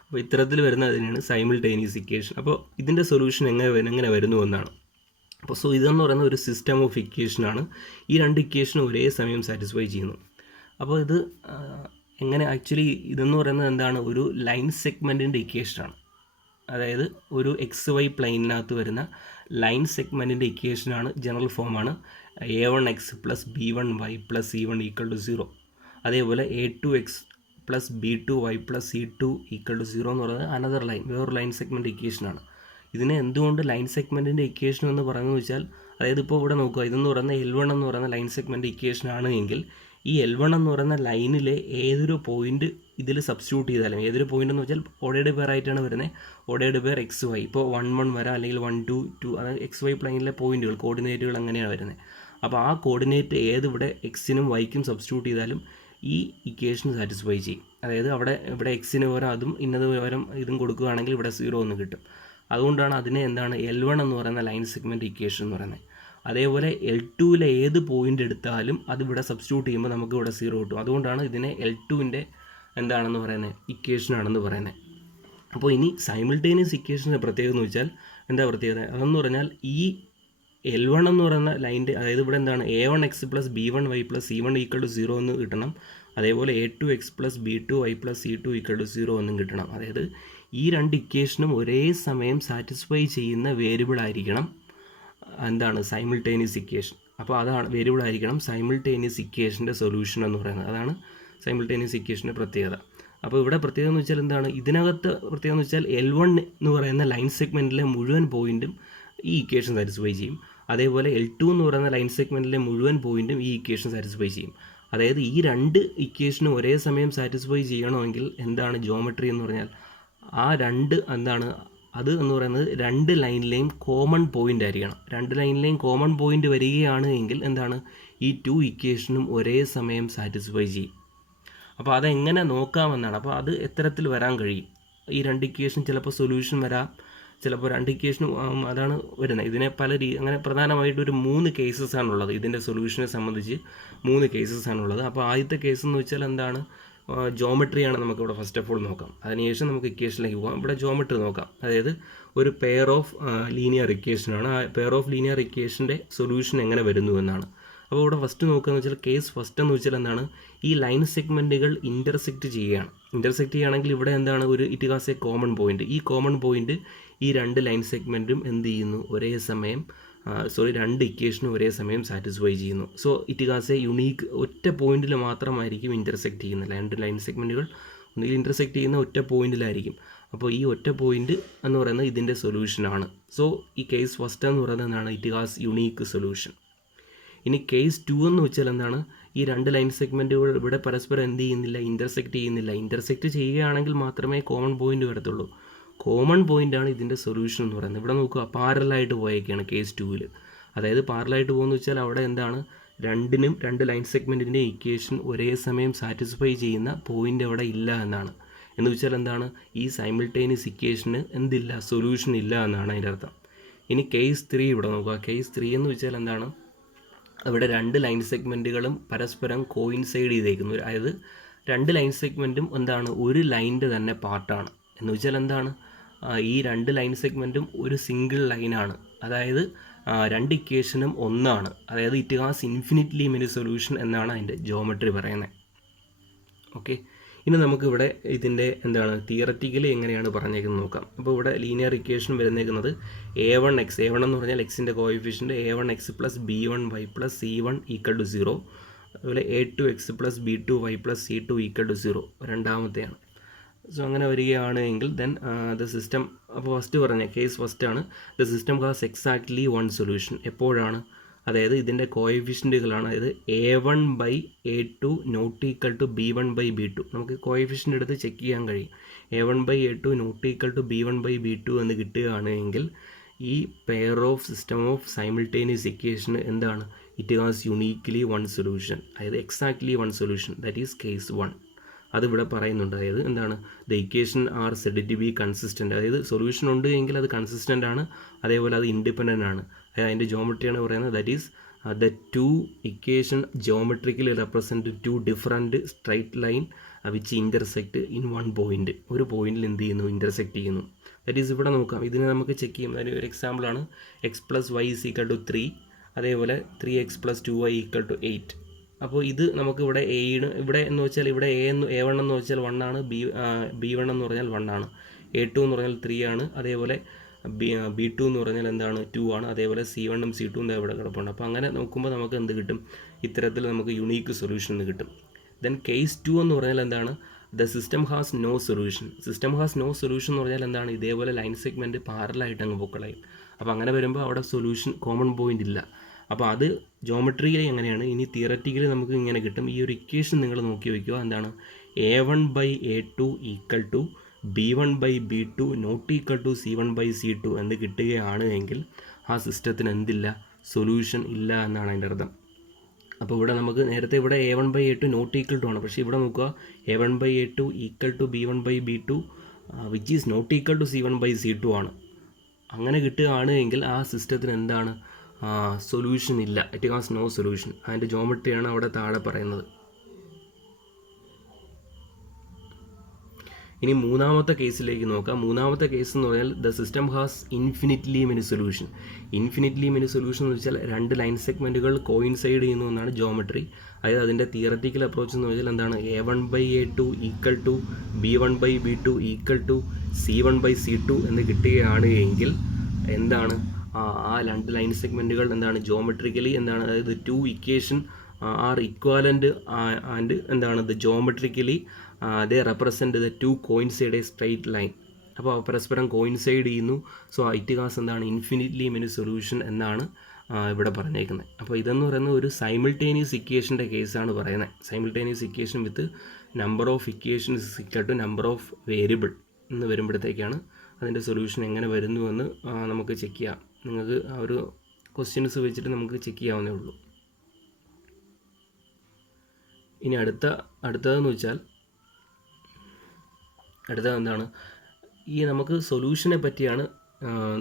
അപ്പോൾ ഇത്തരത്തിൽ വരുന്നതിനാണ് സൈമിൾട്ടേനിയസ് ഇക്വേഷൻ. അപ്പോൾ ഇതിൻ്റെ സൊല്യൂഷൻ എങ്ങനെ വരുന്നു എന്നാണ്. അപ്പോൾ സോ ഇതെന്ന് പറയുന്ന ഒരു സിസ്റ്റം ഓഫ് ഇക്വേഷനാണ്. ഈ രണ്ട് ഇക്വേഷനും ഒരേ സമയം സാറ്റിസ്ഫൈ ചെയ്യുന്നു. അപ്പോൾ ഇത് എങ്ങനെ ആക്ച്വലി ഇതെന്ന് പറയുന്നത് എന്താണ്, ഒരു ലൈൻ സെഗ്മെൻറ്റിൻ്റെ ഇക്വേഷനാണ്. അതായത് ഒരു XY പ്ലെയിനകത്ത് വരുന്ന ലൈൻ സെഗ്മെൻറ്റിൻ്റെ ഇക്വേഷനാണ്, ജനറൽ ഫോമാണ് A1x plus B1y plus C1 equal to 0. അതേപോലെ A2x plus B2y plus C2 equal to 0 എന്ന് പറയുന്നത് അനദർ ലൈൻ, വേറൊരു ലൈൻ സെഗ്മെൻറ്റ് ഇക്വേഷനാണ്. ഇതിനെ എന്തുകൊണ്ട് ലൈൻ സെഗ്മെൻറ്റിൻ്റെ ഇക്വേഷൻ എന്ന് പറയുന്നത് വെച്ചാൽ, അതായത് ഇപ്പോൾ ഇവിടെ നോക്കുക, ഇതെന്ന് പറയുന്ന L1 എന്ന് പറയുന്ന ലൈൻ സെഗ്മെൻറ്റ് ഇക്വേഷൻ ആണ് എങ്കിൽ ഈ L1 എന്ന് പറയുന്ന ലൈനിലെ ഏതൊരു പോയിന്റ് ഇതിൽ സബ്സ്റ്റിറ്റ്യൂട്ട് ചെയ്താലും, ഏതൊരു പോയിന്റ് എന്ന് വെച്ചാൽ ഓടയുടെ പേരായിട്ടാണ് വരുന്നത്, ഓടയുടെ പേർ XY. ഇപ്പോൾ 1 1 വരാം, അല്ലെങ്കിൽ 1 2 2, അതായത് XY പ്ലെയിനിലെ പോയിന്റുകൾ, കോർഡിനേറ്റുകൾ അങ്ങനെയാണ് വരുന്നത്. അപ്പോൾ ആ കോർഡിനേറ്റ് ഇവിടെ എക്സിനും വൈക്കും സബ്സ്റ്റിറ്റ്യൂട്ട് ചെയ്താലും ഈ ഇക്വേഷൻ സാറ്റിസ്ഫൈ ചെയ്യും. അതായത് ഇവിടെ എക്സിന് പകരം അതും ഇന്നത് പകരം ഇതും കൊടുക്കുകയാണെങ്കിൽ ഇവിടെ 0 എന്ന് കിട്ടും. അതുകൊണ്ടാണ് അതിനെ എന്താണ് L1 എന്ന് പറയുന്ന ലൈൻ സെഗ്മെൻറ്റ് ഇക്വേഷൻ എന്ന് പറയുന്നത്. അതേപോലെ L2ലെ ഏത് പോയിന്റ് എടുത്താലും അതിവിടെ സബ്സ്റ്റിറ്റ്യൂട്ട് ചെയ്യുമ്പോൾ നമുക്ക് ഇവിടെ 0 കിട്ടും. അതുകൊണ്ടാണ് ഇതിനെ L2ൻ്റെ എന്താണെന്ന് പറയുന്നത്, ഇക്വേഷനാണെന്ന് പറയുന്നത്. അപ്പോൾ ഇനി സൈമിൾട്ടേനിയസ് ഇക്വേഷൻ്റെ പ്രത്യേകത എന്ന് വെച്ചാൽ എന്താ പ്രത്യേകത, അതെന്ന് പറഞ്ഞാൽ ഈ L1 എന്ന് പറയുന്ന ലൈൻ്റെ, അതായത് ഇവിടെ എന്താണ് A1x plus B1y plus C1 equal to 0 എന്ന് കിട്ടണം. അതേപോലെ A2x plus B2y plus C2 equal to 0 എന്നും കിട്ടണം. അതായത് ഈ രണ്ട് ഇക്വേഷനും ഒരേ സമയം സാറ്റിസ്ഫൈ ചെയ്യുന്ന വേരിയബിൾ ആയിരിക്കണം എന്താണ് സൈമിൾട്ടേനിയസ് ഇക്വേഷൻ. അപ്പോൾ അതാണ് വേരിയബിൾ ആയിരിക്കണം സൈമിൾട്ടേനിയസ് ഇക്വേഷൻ്റെ സൊല്യൂഷൻ എന്ന് പറയുന്നത്. അതാണ് സൈമിൾട്ടേനിയസ് ഇക്വേഷൻ്റെ പ്രത്യേകത. അപ്പോൾ ഇവിടെ പ്രത്യേകത എന്ന് വെച്ചാൽ എന്താണ്, ഇതിനകത്ത് പ്രത്യേകത എന്ന് വെച്ചാൽ L1 എന്ന് പറയുന്ന ലൈൻ സെഗ്മെൻറ്റിലെ മുഴുവൻ പോയിന്റും ഈ ഇക്വേഷൻ സാറ്റിസ്ഫൈ ചെയ്യും. അതേപോലെ L2 എന്ന് പറയുന്ന ലൈൻ സെഗ്മെൻറ്റിലെ മുഴുവൻ പോയിന്റും ഈ ഇക്വേഷൻ സാറ്റിസ്ഫൈ ചെയ്യും. അതായത് ഈ രണ്ട് ഇക്വേഷനും ഒരേ സമയം സാറ്റിസ്ഫൈ ചെയ്യണമെങ്കിൽ എന്താണ് ജോമെട്രി എന്ന് പറഞ്ഞാൽ, ആ രണ്ട് എന്താണ് അത് എന്ന് പറയുന്നത് രണ്ട് ലൈനിലെയും കോമൺ പോയിന്റ് ആയിരിക്കണം. രണ്ട് ലൈനിലെയും കോമൺ പോയിന്റ് വരികയാണ് എങ്കിൽ എന്താണ്, ഈ 2 ഇക്വേഷനും ഒരേ സമയം സാറ്റിസ്ഫൈ ചെയ്യും. അപ്പോൾ അതെങ്ങനെ നോക്കാമെന്നാണ്. അപ്പോൾ അത് എത്തരത്തിൽ വരാൻ കഴിയും, ഈ രണ്ട് ഇക്വേഷൻ ചിലപ്പോൾ സൊല്യൂഷൻ വരാം, ചിലപ്പോൾ രണ്ട് ഇക്വേഷനും അതാണ് വരുന്നത്. ഇതിനെ അങ്ങനെ പ്രധാനമായിട്ടൊരു 3 കേസസ് ആണുള്ളത്. ഇതിൻ്റെ സൊല്യൂഷനെ സംബന്ധിച്ച് 3 കേസസ് ആണുള്ളത്. അപ്പോൾ ആദ്യത്തെ കേസ് എന്ന് വെച്ചാൽ എന്താണ്, ജോമെട്രിയാണ് നമുക്കിവിടെ ഫസ്റ്റ് ഓഫ് ഓൾ നോക്കാം. അതിനുശേഷം നമുക്ക് ഇക്വേഷനിലേക്ക് പോകാം. ഇവിടെ ജോമെട്രി നോക്കാം. അതായത് ഒരു പെയർ ഓഫ് ലീനിയർ ഇക്വേഷനാണ്. ആ പെയർ ഓഫ് ലീനിയർ ഇക്വേഷൻ്റെ സൊല്യൂഷൻ എങ്ങനെ വരുന്നു എന്നാണ്. അപ്പോൾ ഇവിടെ ഫസ്റ്റ് നോക്കുകയെന്ന് വെച്ചാൽ കേസ് ഫസ്റ്റ് എന്ന് വെച്ചാൽ എന്താണ്, ഈ ലൈൻ സെഗ്മെൻറ്റുകൾ ഇൻ്റർസെക്റ്റ് ചെയ്യുകയാണ്. ഇൻ്റർസെക്റ്റ് ചെയ്യുകയാണെങ്കിൽ ഇവിടെ എന്താണ്, it has A common point. ഈ കോമൺ പോയിന്റ് ഈ രണ്ട് ലൈൻ സെഗ്മെൻറ്റും എന്ത് ചെയ്യുന്നു, ഒരേ സമയം രണ്ട് ഇക്വേഷനും ഒരേ സമയം സാറ്റിസ്ഫൈ ചെയ്യുന്നു. So it has A unique, ഒറ്റ പോയിന്റിൽ മാത്രമായിരിക്കും ഇൻ്റർസെക്റ്റ് ചെയ്യുന്നത്. രണ്ട് ലൈൻ സെഗ്മെൻറ്റുകൾ ഒന്നുകിൽ ഇൻ്റർസെക്റ്റ് ചെയ്യുന്ന ഒറ്റ പോയിന്റിലായിരിക്കും. അപ്പോൾ ഈ ഒറ്റ പോയിന്റ് എന്ന് പറയുന്നത് ഇതിൻ്റെ സൊല്യൂഷനാണ്. സോ ഈ കേസ് ഫസ്റ്റ് എന്ന് പറയുന്നത് എന്താണ്, ഇറ്റ് ഹാസ് യുണീക്ക് സൊല്യൂഷൻ. ഇനി കേസ് 2 എന്ന് വെച്ചാൽ എന്താണ്, ഈ രണ്ട് ലൈൻ സെഗ്മെൻറ്റുകൾ ഇവിടെ പരസ്പരം എന്ത് ചെയ്യുന്നില്ല, ഇൻ്റർസെക്റ്റ് ചെയ്യുന്നില്ല. ഇൻ്റർസെക്റ്റ് ചെയ്യുകയാണെങ്കിൽ മാത്രമേ കോമൺ പോയിന്റ് വരത്തുള്ളൂ. കോമൺ പോയിൻ്റാണ് ഇതിൻ്റെ സൊല്യൂഷൻ എന്ന് പറയുന്നത്. ഇവിടെ നോക്കുക, പാരലായിട്ട് പോയേക്കാണ് കേസ് 2-ൽ. അതായത് പാരലായിട്ട് പോകുന്ന വെച്ചാൽ അവിടെ എന്താണ്, രണ്ട് ലൈൻ സെഗ്മെൻറ്റിൻ്റെ ഇക്വേഷൻ ഒരേ സമയം സാറ്റിസ്ഫൈ ചെയ്യുന്ന പോയിൻ്റ് അവിടെ ഇല്ല എന്നാണ്. എന്ന് വെച്ചാൽ എന്താണ്, ഈ സൈമിൾട്ടേനിയസ് ഇക്വേഷന് എന്തില്ല, സൊല്യൂഷൻ ഇല്ല എന്നാണ് അതിൻ്റെ അർത്ഥം. ഇനി കേസ് 3 ഇവിടെ നോക്കുക. കേസ് 3 എന്ന് വെച്ചാൽ എന്താണ്, അവിടെ രണ്ട് ലൈൻ സെഗ്മെൻറ്റുകളും പരസ്പരം കോയിൻസൈഡ് ചെയ്തേക്കുന്നു. അതായത് രണ്ട് ലൈൻ സെഗ്മെൻറ്റും എന്താണ്, ഒരു ലൈനിൻ്റെ തന്നെ പാർട്ടാണ്. എന്ന് വെച്ചാൽ എന്താണ്, ഈ രണ്ട് ലൈൻ സെഗ്മെൻറ്റും ഒരു സിംഗിൾ ലൈനാണ്. അതായത് രണ്ട് ഇക്വേഷനും ഒന്നാണ്. അതായത് it has infinitely many solution എന്നാണ് അതിൻ്റെ ജോമെട്രി പറയുന്നത്. ഓക്കെ, ഇനി നമുക്കിവിടെ ഇതിൻ്റെ എന്താണ് തിയററ്റിക്കലി എങ്ങനെയാണ് പറഞ്ഞേക്കുന്നത് നോക്കാം. അപ്പോൾ ഇവിടെ ലീനിയർ ഇക്വേഷൻ വരുന്നേക്കുന്നത് a1x എന്ന് പറഞ്ഞാൽ എക്സിൻ്റെ coefficient a1x plus b1y plus c1 equal to 0, അതുപോലെ a2x plus b2y plus c2 equal to 0 രണ്ടാമത്തെയാണ്. സോ അങ്ങനെ വരികയാണെങ്കിൽ ദെൻ ദ സിസ്റ്റം, അപ്പോൾ ഫസ്റ്റ് പറഞ്ഞ കേസ് ഫസ്റ്റാണ്, the system has exactly one solution. എപ്പോഴാണ്? അതായത് ഇതിൻ്റെ കോഎഫിഷ്യൻറ്റുകളാണ്, അതായത് a1/a2 not equal to b1/b2. നമുക്ക് കോഎഫിഷ്യൻ്റ് എടുത്ത് ചെക്ക് ചെയ്യാൻ കഴിയും. a1/a2 not equal to b1/b2 എന്ന് കിട്ടുകയാണെങ്കിൽ ഈ pair of system of simultaneous equation എന്താണ്? It has uniquely one solution, അതായത് exactly one solution, that is case 1. അതിവിടെ പറയുന്നുണ്ട്. അതായത് എന്താണ്? The equation are said to be consistent. അതായത് സൊല്യൂഷൻ ഉണ്ട് എങ്കിൽ അത് കൺസിസ്റ്റൻ്റ് ആണ്, അതേപോലെ അത് ഇൻഡിപെൻഡൻ്റ് ആണ്. അതിൻ്റെ ജോമെട്രിയാണ് പറയുന്നത്. That is the two equation geometrically represent two different straight line which intersect in one point. ഒരു പോയിന്റിൽ എന്ത് ചെയ്യുന്നു? ഇൻ്റർസെക്റ്റ് ചെയ്യുന്നു. ദാറ്റ് ഈസ് ഇവിടെ നോക്കാം. ഇതിനെ നമുക്ക് ചെക്ക് ചെയ്യും. അതിന് ഒരു എക്സാമ്പിളാണ് x + y = 3, അതേപോലെ 3x + 2y = 8. അപ്പോൾ ഇത് നമുക്ക് ഇവിടെ ഇവിടെ എന്ന് വെച്ചാൽ ഇവിടെ a1 എന്ന് വെച്ചാൽ 1 ആണ്, b1 എന്ന് പറഞ്ഞാൽ 1 ആണ്, a2 എന്ന് പറഞ്ഞാൽ 3 ആണ്, അതേപോലെ b2 എന്ന് പറഞ്ഞാൽ എന്താണ്? 2 ആണ്, അതേപോലെ c1 ഉം c2 ഉം ഇവിടെ കിടപ്പുണ്ട്. അപ്പോൾ അങ്ങനെ നോക്കുമ്പോൾ നമുക്ക് എന്ത് കിട്ടും? ഇത്തരത്തിൽ നമുക്ക് യുണീക്ക് സൊല്യൂഷൻ എന്ന് കിട്ടും. ദെൻ കേസ് 2 എന്ന് പറഞ്ഞാൽ എന്താണ്? The system has no solution. System has no solution എന്ന് പറഞ്ഞാൽ എന്താണ്? ഇതേപോലെ ലൈൻ സെഗ്മെൻറ്റ് പാരലായിട്ട് അങ്ങ് പൊക്കളയും. അപ്പോൾ അങ്ങനെ വരുമ്പോൾ അവിടെ സൊല്യൂഷൻ കോമൺ പോയിൻ്റ് ഇല്ല. അപ്പോൾ അത് ജോമെട്രിക്കലി എങ്ങനെയാണ്? ഇനി തിയററ്റിക്കലി നമുക്ക് ഇങ്ങനെ കിട്ടും. ഈ ഒരു ഇക്വേഷൻ നിങ്ങൾ നോക്കി വയ്ക്കുക. എന്താണ്? a1/a2 equal to b1/b2 not equal to c1/c2 എന്ന് കിട്ടുകയാണ് എങ്കിൽ ആ സിസ്റ്റത്തിന് എന്തില്ല? സൊല്യൂഷൻ ഇല്ല എന്നാണ് അതിൻ്റെ അർത്ഥം. അപ്പോൾ ഇവിടെ നമുക്ക് നേരത്തെ ഇവിടെ a1/a2 നോട്ട് ഈക്വൽ ടു ആണ്, പക്ഷേ ഇവിടെ നോക്കുക a1/a2 equal to b1/b2 which is not equal to c1/c2 ആണ്. അങ്ങനെ കിട്ടുകയാണ് എങ്കിൽ ആ സിസ്റ്റത്തിന് എന്താണ്? സൊല്യൂഷൻ ഇല്ല. It has no solution. അതിൻ്റെ ജോമെട്രിയാണ് അവിടെ താഴെ പറയുന്നത്. ഇനി മൂന്നാമത്തെ കേസിലേക്ക് നോക്കാം. മൂന്നാമത്തെ കേസ് എന്ന് പറഞ്ഞാൽ the system has infinitely many solution. Infinitely many solution എന്ന് വെച്ചാൽ രണ്ട് ലൈൻ സെഗ്മെൻറ്റുകൾ കോയിൻസൈഡ് ചെയ്യുന്നു എന്നാണ് ജോമെട്രി. അതായത് അതിൻ്റെ തിയററ്റിക്കൽ അപ്രോച്ച് എന്ന് വെച്ചാൽ എന്താണ്? a1/a2 equal to b1/b2 equal to c1/c2 എന്ന് കിട്ടുകയാണ് എങ്കിൽ എന്താണ്? ആ രണ്ട് ലൈൻ സെഗ്മെൻറ്റുകൾ എന്താണ്? ജോമെട്രിക്കലി എന്താണ്? അതായത് two equation are equivalent and എന്താണ്? The geometrically they represent the two coincide a straight line. അപ്പോൾ പരസ്പരം കോയിൻസൈഡ് ചെയ്യുന്നു. സോ ഇറ്റ് ഹാസ് എന്താണ്? ഇൻഫിനിറ്റ്ലി മെനി സൊല്യൂഷൻ എന്നാണ് ഇവിടെ പറഞ്ഞേക്കുന്നത്. അപ്പോൾ ഇതെന്ന് പറയുന്നത് ഒരു സൈമിൾട്ടേനിയസ് ഇക്വേഷൻ്റെ കേസാണ് പറയുന്നത്. Simultaneous equation with number of equations equal to number of variable എന്ന് വരുമ്പോഴത്തേക്കാണ് അതിൻ്റെ സൊല്യൂഷൻ എങ്ങനെ വരുന്നുവെന്ന് നമുക്ക് ചെക്ക് ചെയ്യാം. നിങ്ങൾക്ക് ആ ഒരു ക്വസ്റ്റ്യൻസ് വെച്ചിട്ട് നമുക്ക് ചെക്ക് ചെയ്യാവുന്നേ ഉള്ളൂ. ഇനി അടുത്തതെന്ന് വെച്ചാൽ അടുത്തത് എന്താണ്? ഈ നമുക്ക് സൊല്യൂഷനെ പറ്റിയാണ്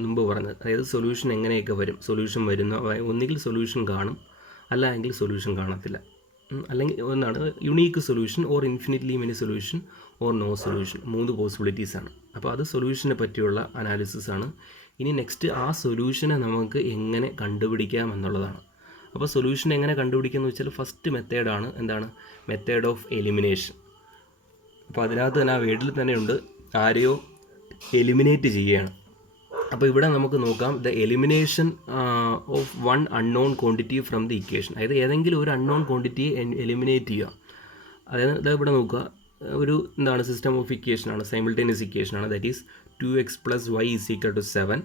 മുമ്പ് പറഞ്ഞത്. അതായത് സൊല്യൂഷൻ എങ്ങനെയൊക്കെ വരും? സൊല്യൂഷൻ വരുന്ന ഒന്നുകിൽ സൊല്യൂഷൻ കാണും, അല്ല എങ്കിൽ സൊല്യൂഷൻ കാണത്തില്ല. അല്ലെങ്കിൽ ഒന്നാണ് unique solution, or infinitely many solution, or no solution. 3 പോസിബിലിറ്റീസാണ്. അപ്പോൾ അത് സൊല്യൂഷനെ പറ്റിയുള്ള അനാലിസിസ് ആണ്. ഇനി നെക്സ്റ്റ് ആ സൊല്യൂഷനെ നമുക്ക് എങ്ങനെ കണ്ടുപിടിക്കാം എന്നുള്ളതാണ്. അപ്പോൾ സൊല്യൂഷൻ എങ്ങനെ കണ്ടുപിടിക്കാമെന്ന് വെച്ചാൽ ഫസ്റ്റ് മെത്തേഡാണ് എന്താണ്? Method of elimination. അപ്പോൾ അതിനകത്ത് തന്നെ ആ വേർഡിൽ തന്നെയുണ്ട്, ആരെയോ എലിമിനേറ്റ് ചെയ്യുകയാണ്. അപ്പോൾ ഇവിടെ നമുക്ക് നോക്കാം, the elimination of one unknown quantity from the equation. അതായത് ഏതെങ്കിലും ഒരു അൺനോൺ ക്വാണ്ടിറ്റിയെ എലിമിനേറ്റ് ചെയ്യുക. അതായത് ഇവിടെ നോക്കുക, ഒരു എന്താണ്? സിസ്റ്റം ഓഫ് ഇക്വേഷനാണ്, സൈമിൾട്ടേനിയസ് ഇക്വേഷനാണ്. That is 2x + y = 7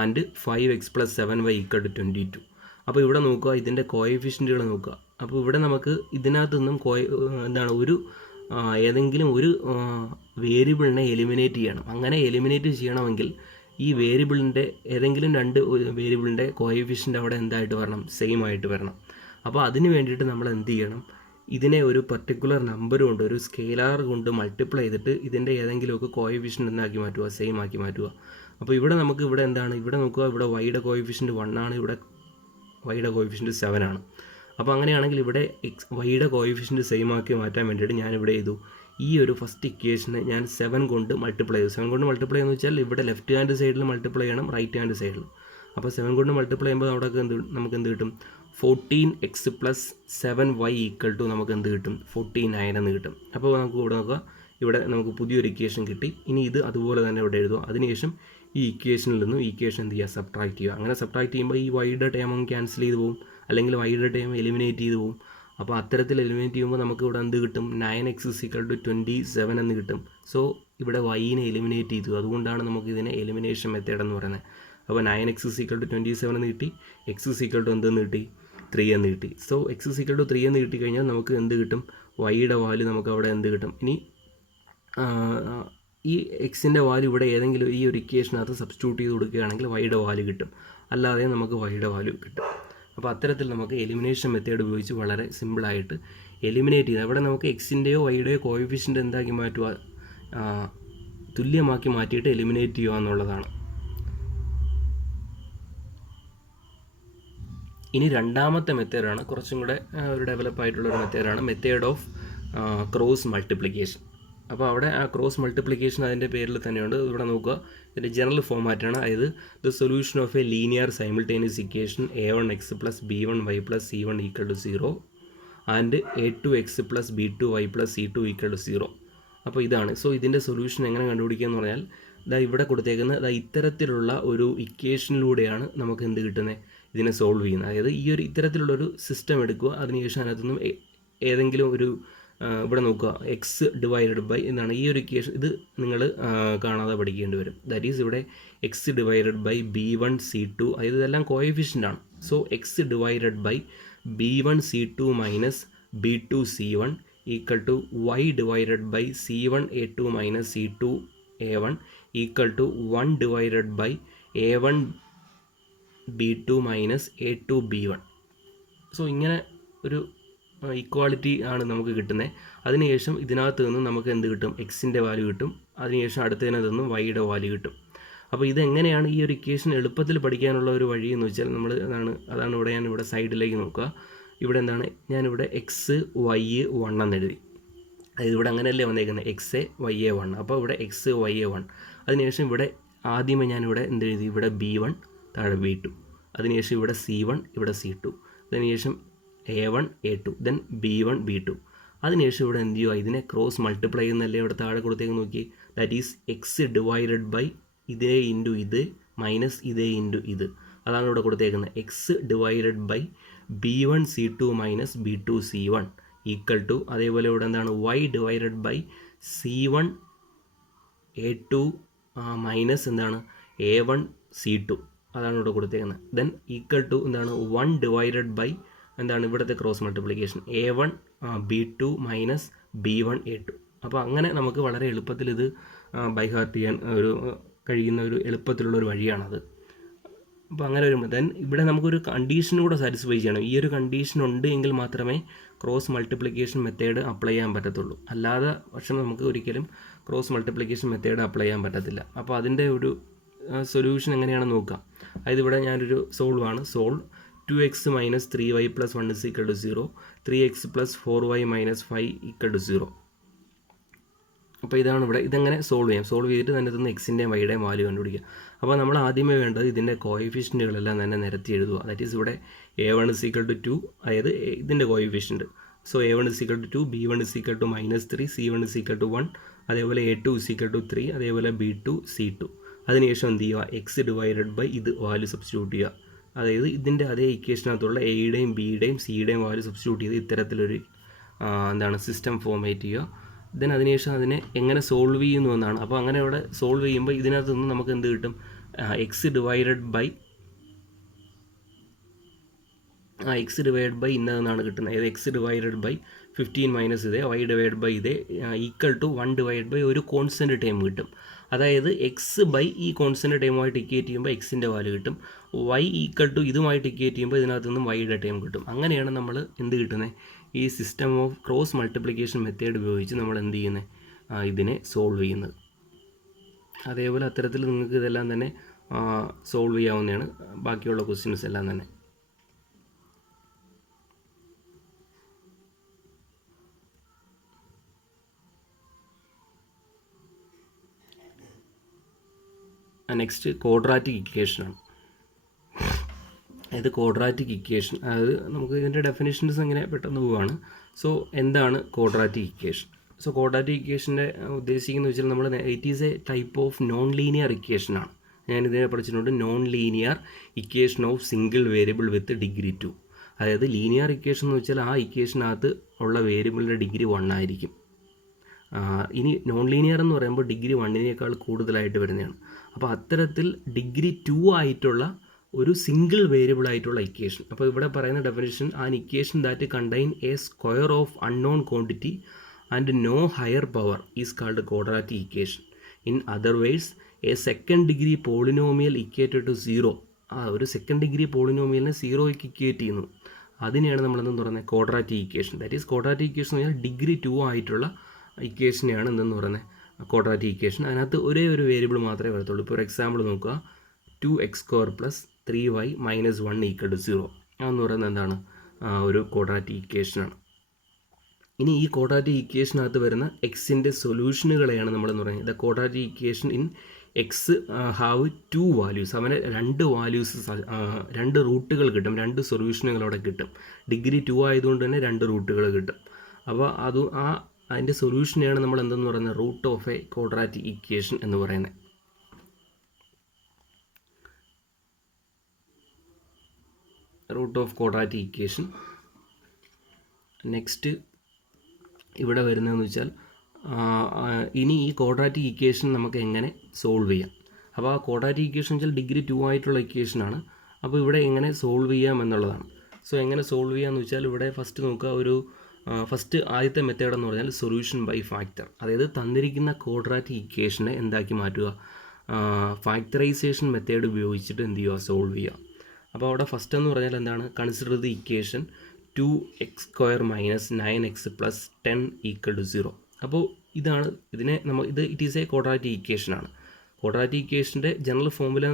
and 5x + 7y = 22. അപ്പോൾ ഇവിടെ നോക്കുക, ഇതിൻ്റെ കോഎഫിഷ്യൻറ്റുകൾ നോക്കുക. അപ്പോൾ ഇവിടെ നമുക്ക് ഇതിനകത്ത് നിന്നും എന്താണ്? ഏതെങ്കിലും ഒരു വേരിയബിളിനെ എലിമിനേറ്റ് ചെയ്യണം. അങ്ങനെ എലിമിനേറ്റ് ചെയ്യണമെങ്കിൽ ഈ വേരിയബിളിൻ്റെ ഏതെങ്കിലും രണ്ട് വേരിയബിളിൻ്റെ കോഎഫിഷ്യൻ്റ് അവിടെ എന്തായിട്ട് വരണം? സെയിം ആയിട്ട് വരണം. അപ്പോൾ അതിന് വേണ്ടിയിട്ട് നമ്മൾ എന്ത് ചെയ്യണം? ഇതിനെ ഒരു പർട്ടിക്കുലർ നമ്പർ കൊണ്ട്, ഒരു സ്കെയിലാർ കൊണ്ട് മൾട്ടിപ്ലൈ ചെയ്തിട്ട് ഇതിൻ്റെ ഏതെങ്കിലുമൊക്കെ കോഎഫിഷ്യൻ്റ് എന്താക്കി മാറ്റുക? സെയിം ആക്കി മാറ്റുക. അപ്പോൾ ഇവിടെ നമുക്ക് ഇവിടെ എന്താണ്? ഇവിടെ നോക്കുക, ഇവിടെ വൈയുടെ കോഎഫിഷ്യൻ്റ് 1 ആണ്, ഇവിടെ വൈയുടെ കോഎഫിഷ്യൻ്റ് 7 ആണ്. അപ്പോൾ അങ്ങനെയാണെങ്കിൽ ഇവിടെ വൈയുടെ കോഎഫിഷ്യൻ്റ് സെയിം ആക്കി മാറ്റാൻ വേണ്ടിയിട്ട് ഞാനിവിടെ ചെയ്തു, ഈ ഒരു ഫസ്റ്റ് ഇക്വേഷനെ ഞാൻ 7 കൊണ്ട് മൾട്ടിപ്ലൈ ചെയ്തു. 7 കൊണ്ട് മൾട്ടിപ്ലൈ എന്ന് വെച്ചാൽ ഇവിടെ ലെഫ്റ്റ് ഹാൻഡ് സൈഡിൽ മൾട്ടിപ്ലൈ ചെയ്യണം, റൈറ്റ് ഹാൻഡ് സൈഡിൽ. അപ്പോൾ 7 കൊണ്ട് മൾട്ടിപ്ലൈ ചെയ്യുമ്പോൾ അവിടെ നമുക്ക് എന്ത് കിട്ടും? 14x+7y = നമുക്ക് എന്ത് കിട്ടും? 49 എന്ന് കിട്ടും. അപ്പോൾ നമുക്ക് ഇവിടെ നോക്കുക, ഇവിടെ നമുക്ക് പുതിയൊരു ഇക്വേഷൻ കിട്ടി. ഇനി ഇത് അതുപോലെ തന്നെ ഇവിടെ എഴുതുക. അതിനുശേഷം ഈ ഇക്വേഷനിൽ നിന്നും ഇക്വേഷൻ എന്ത് ചെയ്യുക? സബ്ട്രാക്ട് ചെയ്യുക. അങ്ങനെ സബ്ട്രാക്ട് ചെയ്യുമ്പോൾ ഈ വൈയുടെ ടേം അങ്ങ് ക്യാൻസൽ ചെയ്ത് പോകും, അല്ലെങ്കിൽ വൈയുടെ ടേം എലിമിനേറ്റ് ചെയ്ത് പോകും. അപ്പോൾ അത്തരത്തിൽ എലിമിനേറ്റ് ചെയ്യുമ്പോൾ നമുക്ക് ഇവിടെ എന്ത് കിട്ടും? 9x = 27 എന്ന് കിട്ടും. സോ ഇവിടെ വൈനെ എലിമിനേറ്റ് ചെയ്തു. അതുകൊണ്ടാണ് നമുക്ക് ഇതിനെ എലിമിനേഷൻ മെത്തേഡ് എന്ന് പറയുന്നത്. അപ്പോൾ 9x = 27 എന്ന് കിട്ടി, x എന്തെന്ന് കിട്ടി? 3 എന്ന് കിട്ടി. സോ x = 3 എന്ന് കിട്ടിക്കഴിഞ്ഞാൽ നമുക്ക് എന്ത് കിട്ടും? വൈയുടെ വാല്യൂ നമുക്ക് അവിടെ എന്ത് കിട്ടും? ഇനി ഈ എക്സിൻ്റെ വാല്യൂ ഇവിടെ ഏതെങ്കിലും ഈ ഒരു ഇക്വേഷനകത്ത് സബ്സ്റ്റിറ്റ്യൂട്ട് ചെയ്ത് കൊടുക്കുകയാണെങ്കിൽ വൈയുടെ വാല്യൂ കിട്ടും, അല്ലാതെ നമുക്ക് വൈയുടെ വാല്യൂ കിട്ടും. അപ്പോൾ അത്തരത്തിൽ നമുക്ക് എലിമിനേഷൻ മെത്തേഡ് ഉപയോഗിച്ച് വളരെ സിമ്പിളായിട്ട് എലിമിനേറ്റ് ചെയ്യുക. അവിടെ നമുക്ക് എക്സിൻ്റെയോ വൈയുടെയോ കോഎഫിഷ്യൻ്റ് എന്താക്കി മാറ്റുക? തുല്യമാക്കി മാറ്റിയിട്ട് എലിമിനേറ്റ് ചെയ്യുക എന്നുള്ളതാണ്. ഇനി രണ്ടാമത്തെ മെത്തേഡാണ് കുറച്ചും കൂടെ ഒരു ഡെവലപ്പ് ആയിട്ടുള്ളൊരു മെത്തേഡാണ് മെത്തേഡ് ഓഫ് ക്രോസ് മൾട്ടിപ്ലിക്കേഷൻ. അപ്പോൾ അവിടെ ആ ക്രോസ് മൾട്ടിപ്ലിക്കേഷൻ അതിൻ്റെ പേരിൽ തന്നെയുണ്ട്. ഇവിടെ നോക്കുക, ഇതിൻ്റെ ജനറൽ ഫോമാറ്റാണ്. അതായത് the solution of A linear simultaneous equation a1x + b1y + c1 = 0 and a2x + b2y + c2 = 0. അപ്പോൾ ഇതാണ്. സോ ഇതിൻ്റെ സൊല്യൂഷൻ എങ്ങനെ കണ്ടുപിടിക്കുക എന്ന് പറഞ്ഞാൽ ഇവിടെ കൊടുത്തേക്കുന്ന ഇത്തരത്തിലുള്ള ഒരു ഇക്വേഷനിലൂടെയാണ് നമുക്ക് എന്ത് കിട്ടുന്നത്? ഇതിനെ സോൾവ് ചെയ്യുന്നത്. അതായത് ഈ ഒരു ഇത്തരത്തിലുള്ളൊരു സിസ്റ്റം എടുക്കുക, അതിനുശേഷം അതിനകത്തുനിന്നും ഏതെങ്കിലും ഒരു ഇവിടെ നോക്കുക, എക്സ് ഡിവൈഡഡ് ബൈ എന്നാണ് ഈ ഒരു ഇക്വേഷൻ. ഇത് നിങ്ങൾ കാണാതെ പഠിക്കേണ്ടി വരും. ദാറ്റ് ഈസ് ഇവിടെ X divided by b1 c2, അതായത് ഇതെല്ലാം കോഎഫിഷ്യൻ്റ് ആണ്. So X divided by b1 c2 minus b2 c1 = y divided by c1 a2 minus c2 a1 = 1 divided by a1 b2 minus a2 b1. So ഇങ്ങനെ ഒരു equality ആണ് നമുക്ക് കിട്ടുന്നത്. അതിനുശേഷം ഇതിനകത്ത് നിന്ന് നമുക്ക് എന്ത് കിട്ടും? എക്സിൻ്റെ വാല്യൂ കിട്ടും. അതിനുശേഷം അടുത്തതിനകത്ത് നിന്നും വൈയുടെ വാല്യൂ കിട്ടും. അപ്പോൾ ഇതെങ്ങനെയാണ് ഈ ഒരു ഇക്വേഷൻ എളുപ്പത്തിൽ പഠിക്കാനുള്ള ഒരു വഴി എന്ന് വെച്ചാൽ നമ്മൾ അതാണ് ഇവിടെ ഞാൻ ഇവിടെ സൈഡിലേക്ക് നോക്കുക. ഇവിടെ എന്താണ്? ഞാനിവിടെ എക്സ് വൈ 1 എന്ന് എഴുതി. അതായത് ഇവിടെ അങ്ങനെയല്ലേ വന്നേക്കുന്നത്, എക്സ് വൈ 1. അപ്പോൾ ഇവിടെ എക്സ് വൈ 1. അതിനുശേഷം ഇവിടെ ആദ്യമേ ഞാനിവിടെ എന്ത് എഴുതി? ഇവിടെ b1 താഴെ b2, അതിനുശേഷം ഇവിടെ c1 ഇവിടെ c2, അതിനുശേഷം a1 a2 then b1 b2. അതിനുശേഷം ഇവിടെ എന്ത് ചെയ്യുക? ഇതിനെ ക്രോസ് മൾട്ടിപ്ലൈ ചെയ്യുന്നല്ലേ ഇവിടെ താഴെ കൊടുത്തേക്ക് നോക്കി. That is X divided by ഇതേ ഇൻറ്റു ഇത് മൈനസ് ഇതേ ഇൻറ്റു ഇത്. അതാണ് ഇവിടെ കൊടുത്തേക്കുന്നത്. X divided by b1 c2 minus b2 c1 = അതേപോലെ ഇവിടെ എന്താണ്? y divided by c1 a2 minus എന്താണ്? a1 c2. അതാണ് ഇവിടെ കൊടുത്തേക്കുന്നത്. ദെൻ = എന്താണ്? 1 ഡിവൈഡഡ് ബൈ എന്താണ് ഇവിടുത്തെ cross multiplication a1 b2 minus b1 a2. അപ്പോൾ അങ്ങനെ നമുക്ക് വളരെ എളുപ്പത്തിൽ ഇത് ബൈ ഹാർട്ട് ചെയ്യാൻ കഴിയുന്ന ഒരു എളുപ്പത്തിലുള്ള ഒരു വഴിയാണത്. അപ്പോൾ അങ്ങനെ വരുമ്പോൾ ദെൻ ഇവിടെ നമുക്കൊരു കണ്ടീഷൻ കൂടെ സാറ്റിസ്ഫൈ ചെയ്യണം. ഈ ഒരു കണ്ടീഷൻ ഉണ്ട് എങ്കിൽ മാത്രമേ ക്രോസ് മൾട്ടിപ്ലിക്കേഷൻ മെത്തേഡ് അപ്ലൈ ചെയ്യാൻ പറ്റത്തുള്ളൂ. അല്ലാതെ പക്ഷേ നമുക്ക് ഒരിക്കലും ക്രോസ് മൾട്ടിപ്ലിക്കേഷൻ മെത്തേഡ് അപ്ലൈ ചെയ്യാൻ പറ്റത്തില്ല. അപ്പോൾ അതിൻ്റെ ഒരു സൊല്യൂഷൻ എങ്ങനെയാണെന്ന് നോക്കാം. അതായത് ഇവിടെ ഞാനൊരു solve 2x minus 3y + 1 = 0, 3x + 4y minus 5 = 0. അപ്പോൾ ഇതാണ് ഇവിടെ. ഇതെങ്ങനെ സോൾവ് ചെയ്തിട്ട് തന്നെ നിന്ന് എക്സിൻ്റെയും വൈയുടെയും വാല്യൂ കണ്ടുപിടിക്കുക. അപ്പോൾ നമ്മൾ ആദ്യമേ വേണ്ടത് ഇതിൻ്റെ കോഎഫിഷ്യൻറ്റുകളെല്ലാം തന്നെ നിരത്തി എഴുതുക. ദാറ്റ് ഈസ് ഇവിടെ a1 = 2, അതായത് ഇതിൻ്റെ coefficient. So a1 = 2, b1 = -3, c1 = 1, അതേപോലെ a2 = 3, അതേപോലെ b2 c2. അതിനുശേഷം എന്ത് ചെയ്യുക? എക്സ് ഡിവൈഡഡ് ബൈ ഇത് വാല്യൂ സബ്സ്റ്റിറ്റ്യൂട്ട് ചെയ്യുക. അതായത് ഇതിൻ്റെ അതേ ഇക്വേഷനകത്തുള്ള എയുടെയും ബിയുടെയും സിയുടെയും വാല്യൂ സബ്സ്റ്റിറ്റ്യൂട്ട് ചെയ്ത് ഇത്തരത്തിലൊരു സിസ്റ്റം ഫോർമേറ്റ് ചെയ്യുക. ദെൻ അതിനുശേഷം അതിനെ എങ്ങനെ സോൾവ് ചെയ്യുന്നു എന്നാണ്. അപ്പോൾ അങ്ങനെ അവിടെ സോൾവ് ചെയ്യുമ്പോൾ ഇതിനകത്ത് നിന്ന് നമുക്ക് എന്ത് കിട്ടും? എക്സ് ഡിവൈഡഡ് ബൈ ഇന്നതെന്നാണ് കിട്ടുന്നത്. അതായത് എക്സ് ഡിവൈഡഡ് ബൈ 15 മൈനസ് ഇതേ y ഡിവൈഡ് ബൈ ഇതേ = 1 ഡിവൈഡ് ബൈ ഒരു കോൺസ്റ്റൻറ്റ് ടൈം കിട്ടും. അതായത് എക്സ് ബൈ ഈ കോൺസ്റ്റൻറ്റ് ടൈമുമായിട്ട് ഇക്വേറ്റ് ചെയ്യുമ്പോൾ എക്സിൻ്റെ വാല്യൂ കിട്ടും. y = ഇതുമായിട്ട് ഇക്വേറ്റ് ചെയ്യുമ്പോൾ ഇതിനകത്ത് നിന്നും വൈയുടെ ടൈം കിട്ടും. അങ്ങനെയാണ് നമ്മൾ എന്ത് കിട്ടുന്നത്? ഈ system of cross multiplication method ഉപയോഗിച്ച് നമ്മൾ എന്ത് ചെയ്യുന്നത്? ഇതിനെ സോൾവ് ചെയ്യുന്നത്. അതേപോലെ അത്തരത്തിൽ നിങ്ങൾക്ക് ഇതെല്ലാം തന്നെ സോൾവ് ചെയ്യാവുന്നതാണ്, ബാക്കിയുള്ള ക്വസ്റ്റ്യൻസ് എല്ലാം തന്നെ. നെക്സ്റ്റ് ക്വാഡ്രാറ്റിക് ഇക്വേഷനാണ്. ഇത് ക്വാഡ്രാറ്റിക് ഇക്വേഷൻ, അതായത് നമുക്ക് ഇതിൻ്റെ ഡെഫിനിഷൻസ് എങ്ങനെ പെട്ടെന്ന് പോവുകയാണ്. സോ എന്താണ് ക്വാഡ്രാറ്റിക് ഇക്വേഷൻ? സോ ക്വാഡ്രാറ്റിക് ഇക്വേഷൻ്റെ ഉദ്ദേശിക്കുന്നത് വെച്ചാൽ നമ്മൾ it is a type of non linear ഇക്വേഷനാണ്. ഞാനിതിനെ പഠിച്ചിട്ടുണ്ട്, non linear equation of single variable with degree 2. അതായത് ലീനിയർ ഇക്വേഷൻ എന്ന് വെച്ചാൽ ആ ഇക്വേഷനകത്ത് ഉള്ള വേരിയബിളിൻ്റെ ഡിഗ്രി 1 ആയിരിക്കും. ഇനി നോൺ ലീനിയർ എന്ന് പറയുമ്പോൾ ഡിഗ്രി 1നേക്കാൾ കൂടുതലായിട്ട് വരുന്നതാണ്. അപ്പോൾ അത്തരത്തിൽ ഡിഗ്രി 2 ആയിട്ടുള്ള ഒരു സിംഗിൾ വേരിയബിൾ ആയിട്ടുള്ള ഇക്വേഷൻ. അപ്പോൾ ഇവിടെ പറയുന്ന definition, an equation that contain a square of unknown quantity and no higher power is called quadratic equation. In other words, a second degree polynomial equated to 0. ഒരു second degree പോളിനോമിയലിനെ 0ക്ക് equate ചെയ്യുന്നു. അതിനെയാണ് നമ്മളെന്തെന്ന് പറയുന്നത്, quadratic equation. That is quadratic equation എന്ന് പറഞ്ഞാൽ degree 2 ആയിട്ടുള്ള ഇക്വേഷനെയാണ് എന്തെന്ന് പറയുന്നത്, ക്വാഡ്രാറ്റിക് ഇക്വേഷൻ. അതിനകത്ത് ഒരേ ഒരു വേരിയബിൾ മാത്രമേ വരത്തുള്ളൂ. ഇപ്പോൾ ഒരു എക്സാമ്പിൾ നോക്കുക, 2x² + 3y - 1 = 0. അതെന്ന് പറയുന്നത് എന്താണ്, ഒരു ക്വാഡ്രാറ്റിക് ഇക്വേഷനാണ്. ഇനി ഈ ക്വാഡ്രാറ്റിക് ഇക്വേഷനകത്ത് വരുന്ന എക്സിൻ്റെ സൊല്യൂഷനുകളെയാണ് നമ്മളെന്ന് പറയുന്നത്. The quadratic equation in X have 2 values. അവന് 2 വാല്യൂസ്, 2 റൂട്ടുകൾ കിട്ടും, 2 സൊല്യൂഷനുകൾ അവിടെ കിട്ടും. ഡിഗ്രി 2 ആയതുകൊണ്ട് തന്നെ 2 റൂട്ടുകൾ കിട്ടും. അപ്പോൾ അതിൻ്റെ സൊല്യൂഷനെയാണ് നമ്മൾ എന്തെന്ന് പറയുന്നത്, root of a quadratic equation എന്ന് പറയുന്നത്. Root of quadratic equation. Next ഇവിടെ വരുന്നതെന്ന് വെച്ചാൽ, ഇനി ഈ ക്വാഡ്രാറ്റിക് ഇക്വേഷൻ നമുക്ക് എങ്ങനെ സോൾവ് ചെയ്യാം. അപ്പോൾ ആ ക്വാഡ്രാറ്റിക് ഇക്വേഷൻ വെച്ചാൽ ഡിഗ്രി 2 ആയിട്ടുള്ള ഇക്വേഷനാണ്. അപ്പോൾ ഇവിടെ എങ്ങനെ സോൾവ് ചെയ്യാം എന്നുള്ളതാണ്. സോ എങ്ങനെ സോൾവ് ചെയ്യാമെന്ന് വെച്ചാൽ, ഇവിടെ ഫസ്റ്റ് നോക്കുക, ഫസ്റ്റ് ആദ്യത്തെ മെത്തേഡ് എന്ന് പറഞ്ഞാൽ സൊല്യൂഷൻ ബൈ ഫാക്ടർ. അതായത് തന്നിരിക്കുന്ന ക്വാഡ്രാറ്റിക് ഇക്വേഷനെ എന്താക്കി മാറ്റുക, ഫാക്ടറൈസേഷൻ മെത്തേഡ് ഉപയോഗിച്ചിട്ട് എന്ത് ചെയ്യുക, സോൾവ് ചെയ്യുക. അപ്പോൾ അവിടെ ഫസ്റ്റ് എന്ന് പറഞ്ഞാൽ എന്താണ്, consider the equation 2x² - 9x + 10 = 0. അപ്പോൾ ഇത് ഇറ്റ് ഈസ് എ ക്വാഡ്രാറ്റിക് ഇക്വേഷനാണ്. ക്വാഡ്രാറ്റിക് ഇക്വേഷൻ്റെ ജനറൽ ഫോർമുല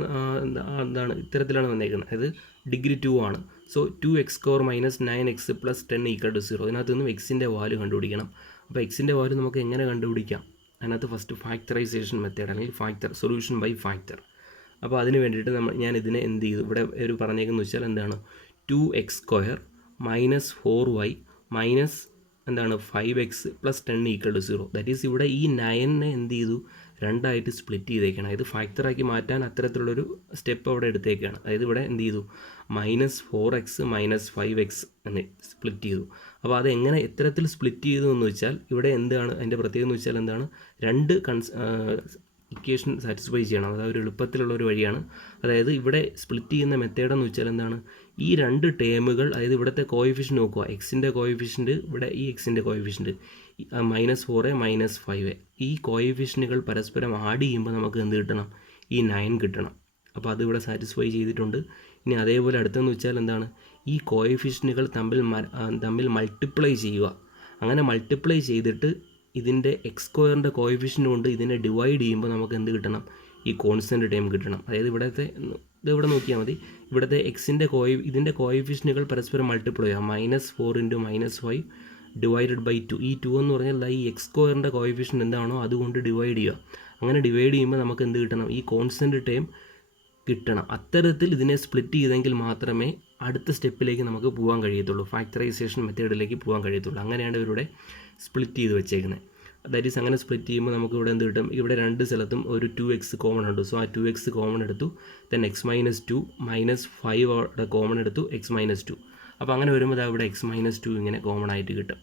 എന്താണ്, ഇത്തരത്തിലാണ് വന്നേക്കുന്നത്. അതായത് ഡിഗ്രി 2 ആണ്. So 2x² - 9x + 10 = 0. ഇതിനകത്ത് നിന്നും എക്സിൻ്റെ വാല്യൂ കണ്ടുപിടിക്കണം. അപ്പോൾ എക്സിൻ്റെ വാല്യൂ നമുക്ക് എങ്ങനെ കണ്ടുപിടിക്കാം, അതിനകത്ത് ഫസ്റ്റ് ഫാക്ടറൈസേഷൻ മെത്തേഡ് അല്ലെങ്കിൽ സൊല്യൂഷൻ ബൈ ഫാക്ടർ. അപ്പോൾ അതിന് വേണ്ടിയിട്ട് ഞാൻ ഇതിനെ എന്ത് ചെയ്തു, ഇവിടെ ഒരു പറഞ്ഞേക്കെന്ന് വെച്ചാൽ എന്താണ്, 2x² - 4y - 5x + 10 = 0. That is ഇവിടെ ഈ 9നെ എന്ത് ചെയ്തു, 2ആയിട്ട് സ്പ്ലിറ്റ് ചെയ്തേക്കണം. ഇത് ഫാക്ടറാക്കി മാറ്റാൻ അത്തരത്തിലുള്ളൊരു സ്റ്റെപ്പ് അവിടെ എടുത്തേക്കാണ്. അതായത് ഇവിടെ എന്ത് ചെയ്തു, -4x - 5x എന്ന് സ്പ്ലിറ്റ് ചെയ്തു. അപ്പോൾ അത് എങ്ങനെ എത്തരത്തിൽ സ്പ്ലിറ്റ് ചെയ്തു എന്ന് വെച്ചാൽ, ഇവിടെ എന്താണ് അതിൻ്റെ പ്രത്യേകത എന്ന് വെച്ചാൽ എന്താണ്, 2 ഇക്വേഷൻ സാറ്റിസ്ഫൈ ചെയ്യണം. അതായത് ഒരു എളുപ്പത്തിലുള്ള ഒരു വഴിയാണ്. അതായത് ഇവിടെ സ്പ്ലിറ്റ് ചെയ്യുന്ന മെത്തേഡെന്ന് വെച്ചാൽ എന്താണ്, ഈ 2 ടേമുകൾ, അതായത് ഇവിടുത്തെ കോയിഫിഷ്യൻ്റ് നോക്കുക, എക്സിൻ്റെ കോയിഫിഷ്യൻ്റ്, ഇവിടെ ഈ എക്സിൻ്റെ കോയിഫിഷ്യൻ്റ് -4 -5, ഈ കോയിഫിഷ്യൻ്റുകൾ പരസ്പരം ആഡ് ചെയ്യുമ്പോൾ നമുക്ക് എന്ത് കിട്ടണം, ഈ 9 കിട്ടണം. അപ്പോൾ അതിവിടെ സാറ്റിസ്ഫൈ ചെയ്തിട്ടുണ്ട്. ഇനി അതേപോലെ അടുത്തെന്ന് വെച്ചാൽ എന്താണ്, ഈ കോയിഫിഷ്യൻ്റുകൾ തമ്മിൽ മൾട്ടിപ്ലൈ ചെയ്യുക. അങ്ങനെ മൾട്ടിപ്ലൈ ചെയ്തിട്ട് ഇതിൻ്റെ x² കോയിഫിഷ്യൻ്റ് കൊണ്ട് ഇതിനെ ഡിവൈഡ് ചെയ്യുമ്പോൾ നമുക്ക് എന്ത് കിട്ടണം, ഈ കോൺസ്റ്റൻറ്റ് ടേം കിട്ടണം. അതായത് ഇവിടെ നോക്കിയാൽ മതി, ഇവിടുത്തെ എക്സിൻ്റെ ഇതിൻ്റെ കോയിഫിഷ്യൻ്റുകൾ പരസ്പരം മൾട്ടിപ്ലൈ ചെയ്യുക. -4 × -5 / 2. ഈ 2 എന്ന് പറഞ്ഞാൽ ഈ x² കോയിഫിഷ്യൻ്റ് എന്താണോ അതുകൊണ്ട് ഡിവൈഡ് ചെയ്യുക. അങ്ങനെ ഡിവൈഡ് ചെയ്യുമ്പോൾ നമുക്ക് എന്ത് കിട്ടണം, ഈ കോൺസ്റ്റൻറ്റ് ടേം കിട്ടണം. അത്തരത്തിൽ ഇതിനെ സ്പ്ലിറ്റ് ചെയ്തെങ്കിൽ മാത്രമേ അടുത്ത സ്റ്റെപ്പിലേക്ക് നമുക്ക് പോകാൻ കഴിയത്തുള്ളൂ, ഫാക്ടറൈസേഷൻ മെത്തേഡിലേക്ക് പോകാൻ കഴിയത്തുള്ളൂ. അങ്ങനെയാണ് ഇവരുടെ സ്പ്ലിറ്റ് ചെയ്ത് വെച്ചേക്കുന്നത്. ദാറ്റ് ഈസ് അങ്ങനെ സ്പ്ലിറ്റ് ചെയ്യുമ്പോൾ നമുക്ക് ഇവിടെ എന്ത് കിട്ടും, ഇവിടെ 2 സ്ഥലത്തും ഒരു 2x കോമൺ ഉണ്ട്. സോ ആ 2x കോമൺ എടുത്തു, ദെൻ x - 2 -5 അവിടെ കോമൺ എടുത്തു, x - 2. അപ്പോൾ അങ്ങനെ വരുമ്പോൾ ഇവിടെ x - 2 ഇങ്ങനെ കോമൺ ആയിട്ട് കിട്ടും.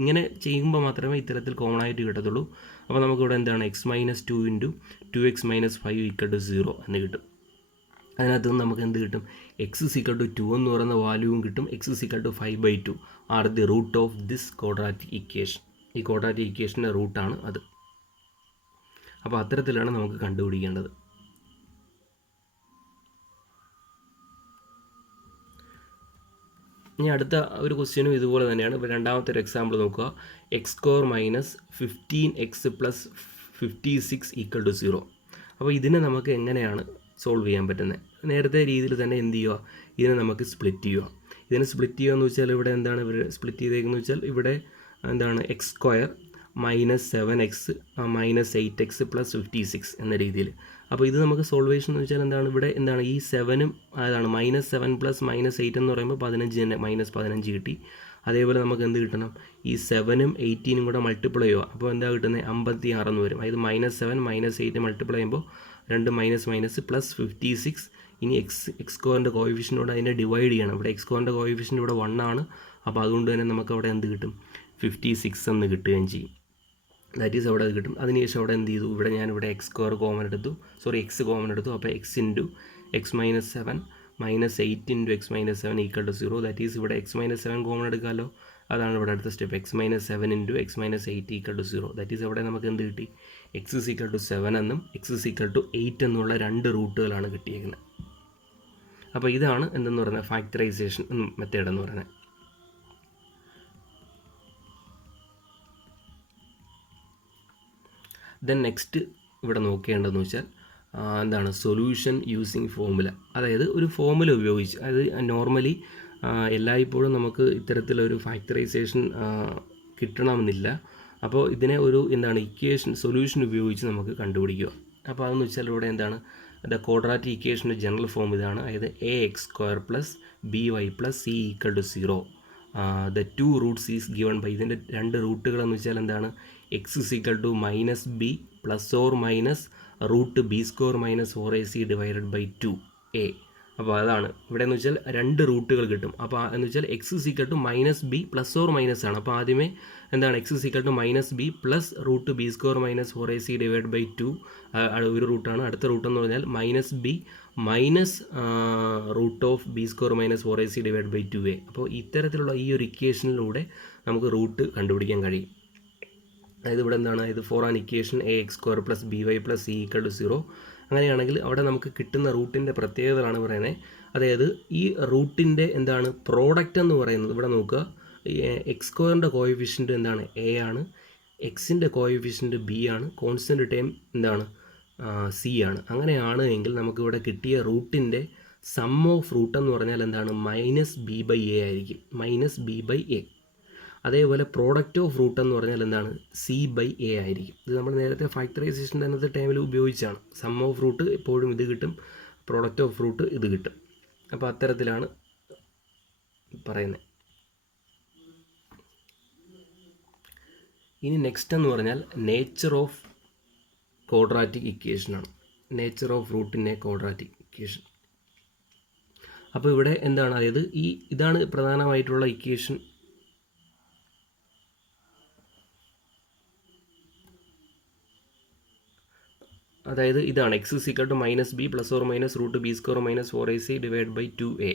ഇങ്ങനെ ചെയ്യുമ്പോൾ മാത്രമേ ഇത്തരത്തിൽ കോമൺ ആയിട്ട് കിട്ടത്തുള്ളൂ. അപ്പോൾ നമുക്കിവിടെ എന്താണ്, x - 2 × 2x - 5 = 0 എന്ന് കിട്ടും. അതിനകത്ത് നിന്ന് നമുക്ക് എന്ത് കിട്ടും, x = 2 എന്ന് പറയുന്ന വാല്യൂവും കിട്ടും, x = 5/2 are the root of this quadratic equation. ഈ ക്വാഡ്രാറ്റിക് ഇക്വേഷൻ്റെ റൂട്ടാണ് അത്. അപ്പോൾ അത്തരത്തിലാണ് നമുക്ക് കണ്ടുപിടിക്കേണ്ടത്. ഇനി അടുത്ത ഒരു ക്വസ്റ്റ്യനും ഇതുപോലെ തന്നെയാണ്. ഇപ്പോൾ രണ്ടാമത്തെ ഒരു എക്സാമ്പിൾ നോക്കുക, x² - 15x + 56 = 0. അപ്പോൾ ഇതിനെ നമുക്ക് എങ്ങനെയാണ് സോൾവ് ചെയ്യാൻ പറ്റുന്നത്, നേരത്തെ രീതിയിൽ തന്നെ എന്ത് ചെയ്യുക, ഇതിനെ നമുക്ക് സ്പ്ലിറ്റ് ചെയ്യുക. ഇതിനെ സ്പ്ലിറ്റ് ചെയ്യുക എന്ന് വെച്ചാൽ ഇവിടെ എന്താണ് സ്പ്ലിറ്റ് ചെയ്തേക്കുന്നത് വെച്ചാൽ, ഇവിടെ എന്താണ് x² -7x -8x + 56 എന്ന രീതിയിൽ. അപ്പോൾ ഇത് നമുക്ക് സോൾവേഷൻ എന്ന് വെച്ചാൽ എന്താണ്, ഇവിടെ എന്താണ് ഈ 7ഉം അതാണ് -7 + -8 എന്ന് പറയുമ്പോൾ 15 തന്നെ, -15 കിട്ടി. അതേപോലെ നമുക്ക് എന്ത് കിട്ടണം, ഈ 7ഉം 18ഉം കൂടെ മൾട്ടിപ്ലൈ ചെയ്യുക. അപ്പോൾ എന്താ കിട്ടുന്നത്, 56 എന്ന് വരും. അതായത് -7 -8 മൾട്ടിപ്ലൈ ചെയ്യുമ്പോൾ 2 മൈനസ് +56. ഇനി എക്സ് സ്ക്വയറിൻ്റെ കോയിഫിഷ്യൻ്റ് അതിനെ ഡിവൈഡ് ചെയ്യണം. ഇവിടെ എക്സ് സ്ക്വയറിൻ്റെ കോയിഫിഷ്യൻ്റ് ഇവിടെ 1 ആണ്. അപ്പോൾ അതുകൊണ്ട് തന്നെ നമുക്ക് അവിടെ എന്ത് കിട്ടും, 56 എന്ന് കിട്ടുകയും ചെയ്യും. ദാറ്റ് ഈസ് അവിടെ അത് കിട്ടും. അതിനുശേഷം അവിടെ എന്ത് ചെയ്തു, ഇവിടെ ഞാനിവിടെ എക്സ് കോമൺ എടുത്തു. അപ്പോൾ x into x - 7 -8 into x - 7 = 0. That is ഇവിടെ x - 7 കോമൺ എടുക്കാമല്ലോ. അതാണ് ഇവിടെ അടുത്ത step. x - 7 into x - 8 = 0. That is അവിടെ നമുക്ക് എന്ത് കിട്ടി, x = 7 എന്നും x = 8 എന്നുള്ള 2 റൂട്ടുകളാണ് കിട്ടിയിരിക്കുന്നത്. അപ്പോൾ ഇതാണ് എന്തെന്ന് പറയുന്നത് ഫാക്ടറൈസേഷൻ മെത്തേഡ് എന്ന് പറയുന്നത്. ദെൻ നെക്സ്റ്റ് ഇവിടെ നോക്കേണ്ടതെന്ന് വെച്ചാൽ എന്താണ്, സൊല്യൂഷൻ യൂസിങ് ഫോർമുല. അതായത് ഒരു ഫോർമുല ഉപയോഗിച്ച്, അതായത് നോർമലി എല്ലായ്പ്പോഴും നമുക്ക് ഇത്തരത്തിലൊരു ഫാക്ടറൈസേഷൻ കിട്ടണമെന്നില്ല. അപ്പോൾ ഇതിനെ ഒരു എന്താണ് സൊല്യൂഷൻ ഉപയോഗിച്ച് നമുക്ക് കണ്ടുപിടിക്കുക. അപ്പോൾ അതെന്ന് വെച്ചാൽ ഇവിടെ എന്താണ്, ക്വാഡ്രാറ്റിക് ഇക്വേഷൻ്റെ ജനറൽ ഫോം ഇതാണ്. അതായത് ax² + by + c = 0. The 2 roots is given by, ഇതിൻ്റെ 2 റൂട്ടുകളെന്ന് വെച്ചാൽ എന്താണ്, x = -b ± √b² - 4ac / 2a. അപ്പോൾ അതാണ് ഇവിടെ എന്ന് വെച്ചാൽ 2 റൂട്ടുകൾ കിട്ടും. അപ്പോൾ എന്ന് വെച്ചാൽ x = -b ± ആണ്. അപ്പോൾ ആദ്യമേ എന്താണ്, x = -b + √b² - 4ac / 2 ഒരു റൂട്ടാണ്. അടുത്ത റൂട്ട് എന്ന് പറഞ്ഞാൽ -b -√b² - 4ac / 2a. അപ്പോൾ ഇത്തരത്തിലുള്ള ഈ ഒരു ഇക്വേഷനിലൂടെ നമുക്ക് റൂട്ട് കണ്ടുപിടിക്കാൻ കഴിയും. അതായത് ഇവിടെ എന്താണ്, ഇത് for an equation ax² + by + c = 0. അങ്ങനെയാണെങ്കിൽ അവിടെ നമുക്ക് കിട്ടുന്ന റൂട്ടിൻ്റെ പ്രത്യേകതകളാണ് പറയുന്നത്. അതായത് ഈ റൂട്ടിൻ്റെ എന്താണ് പ്രോഡക്റ്റ് എന്ന് പറയുന്നത്, ഇവിടെ നോക്കുക, x² കോയിഫിഷ്യൻ്റ് എന്താണ്, a ആണ്, എക്സിൻ്റെ കോയിഫിഷ്യൻ്റ് b ആണ്, കോൺസ്റ്റൻ്റ് ടൈം എന്താണ് c ആണ്. അങ്ങനെയാണ് എങ്കിൽ നമുക്കിവിടെ കിട്ടിയ റൂട്ടിൻ്റെ സം ഓഫ് റൂട്ട് എന്ന് പറഞ്ഞാൽ എന്താണ്, -b/a ആയിരിക്കും, -b/a. അതേപോലെ പ്രോഡക്റ്റ് ഓഫ് റൂട്ട് എന്ന് പറഞ്ഞാൽ എന്താണ്, c/a ആയിരിക്കും. ഇത് നമ്മൾ നേരത്തെ ഫാക്ടറൈസേഷൻ്റെ അന്നത്തെ ടൈമിൽ ഉപയോഗിച്ചാണ്. സം ഓഫ് റൂട്ട് എപ്പോഴും ഇത് കിട്ടും, പ്രോഡക്റ്റ് ഓഫ് റൂട്ട് ഇത് കിട്ടും. അപ്പോൾ അത്തരത്തിലാണ് പറയുന്നത്. ഇനി നെക്സ്റ്റ് എന്ന് പറഞ്ഞാൽ നേച്ചർ ഓഫ് ക്വാഡ്രാറ്റിക് ഇക്വേഷനാണ്. നേച്ചർ ഓഫ് റൂട്ടിൻ്റെ ക്വാഡ്രാറ്റിക് ഇക്വേഷൻ. അപ്പോൾ ഇവിടെ എന്താണ്, അതായത് ഇതാണ് പ്രധാനമായിട്ടുള്ള ഇക്വേഷൻ. അതായത് ഇതാണ് x = -b ± √b² - 4ac / 2a.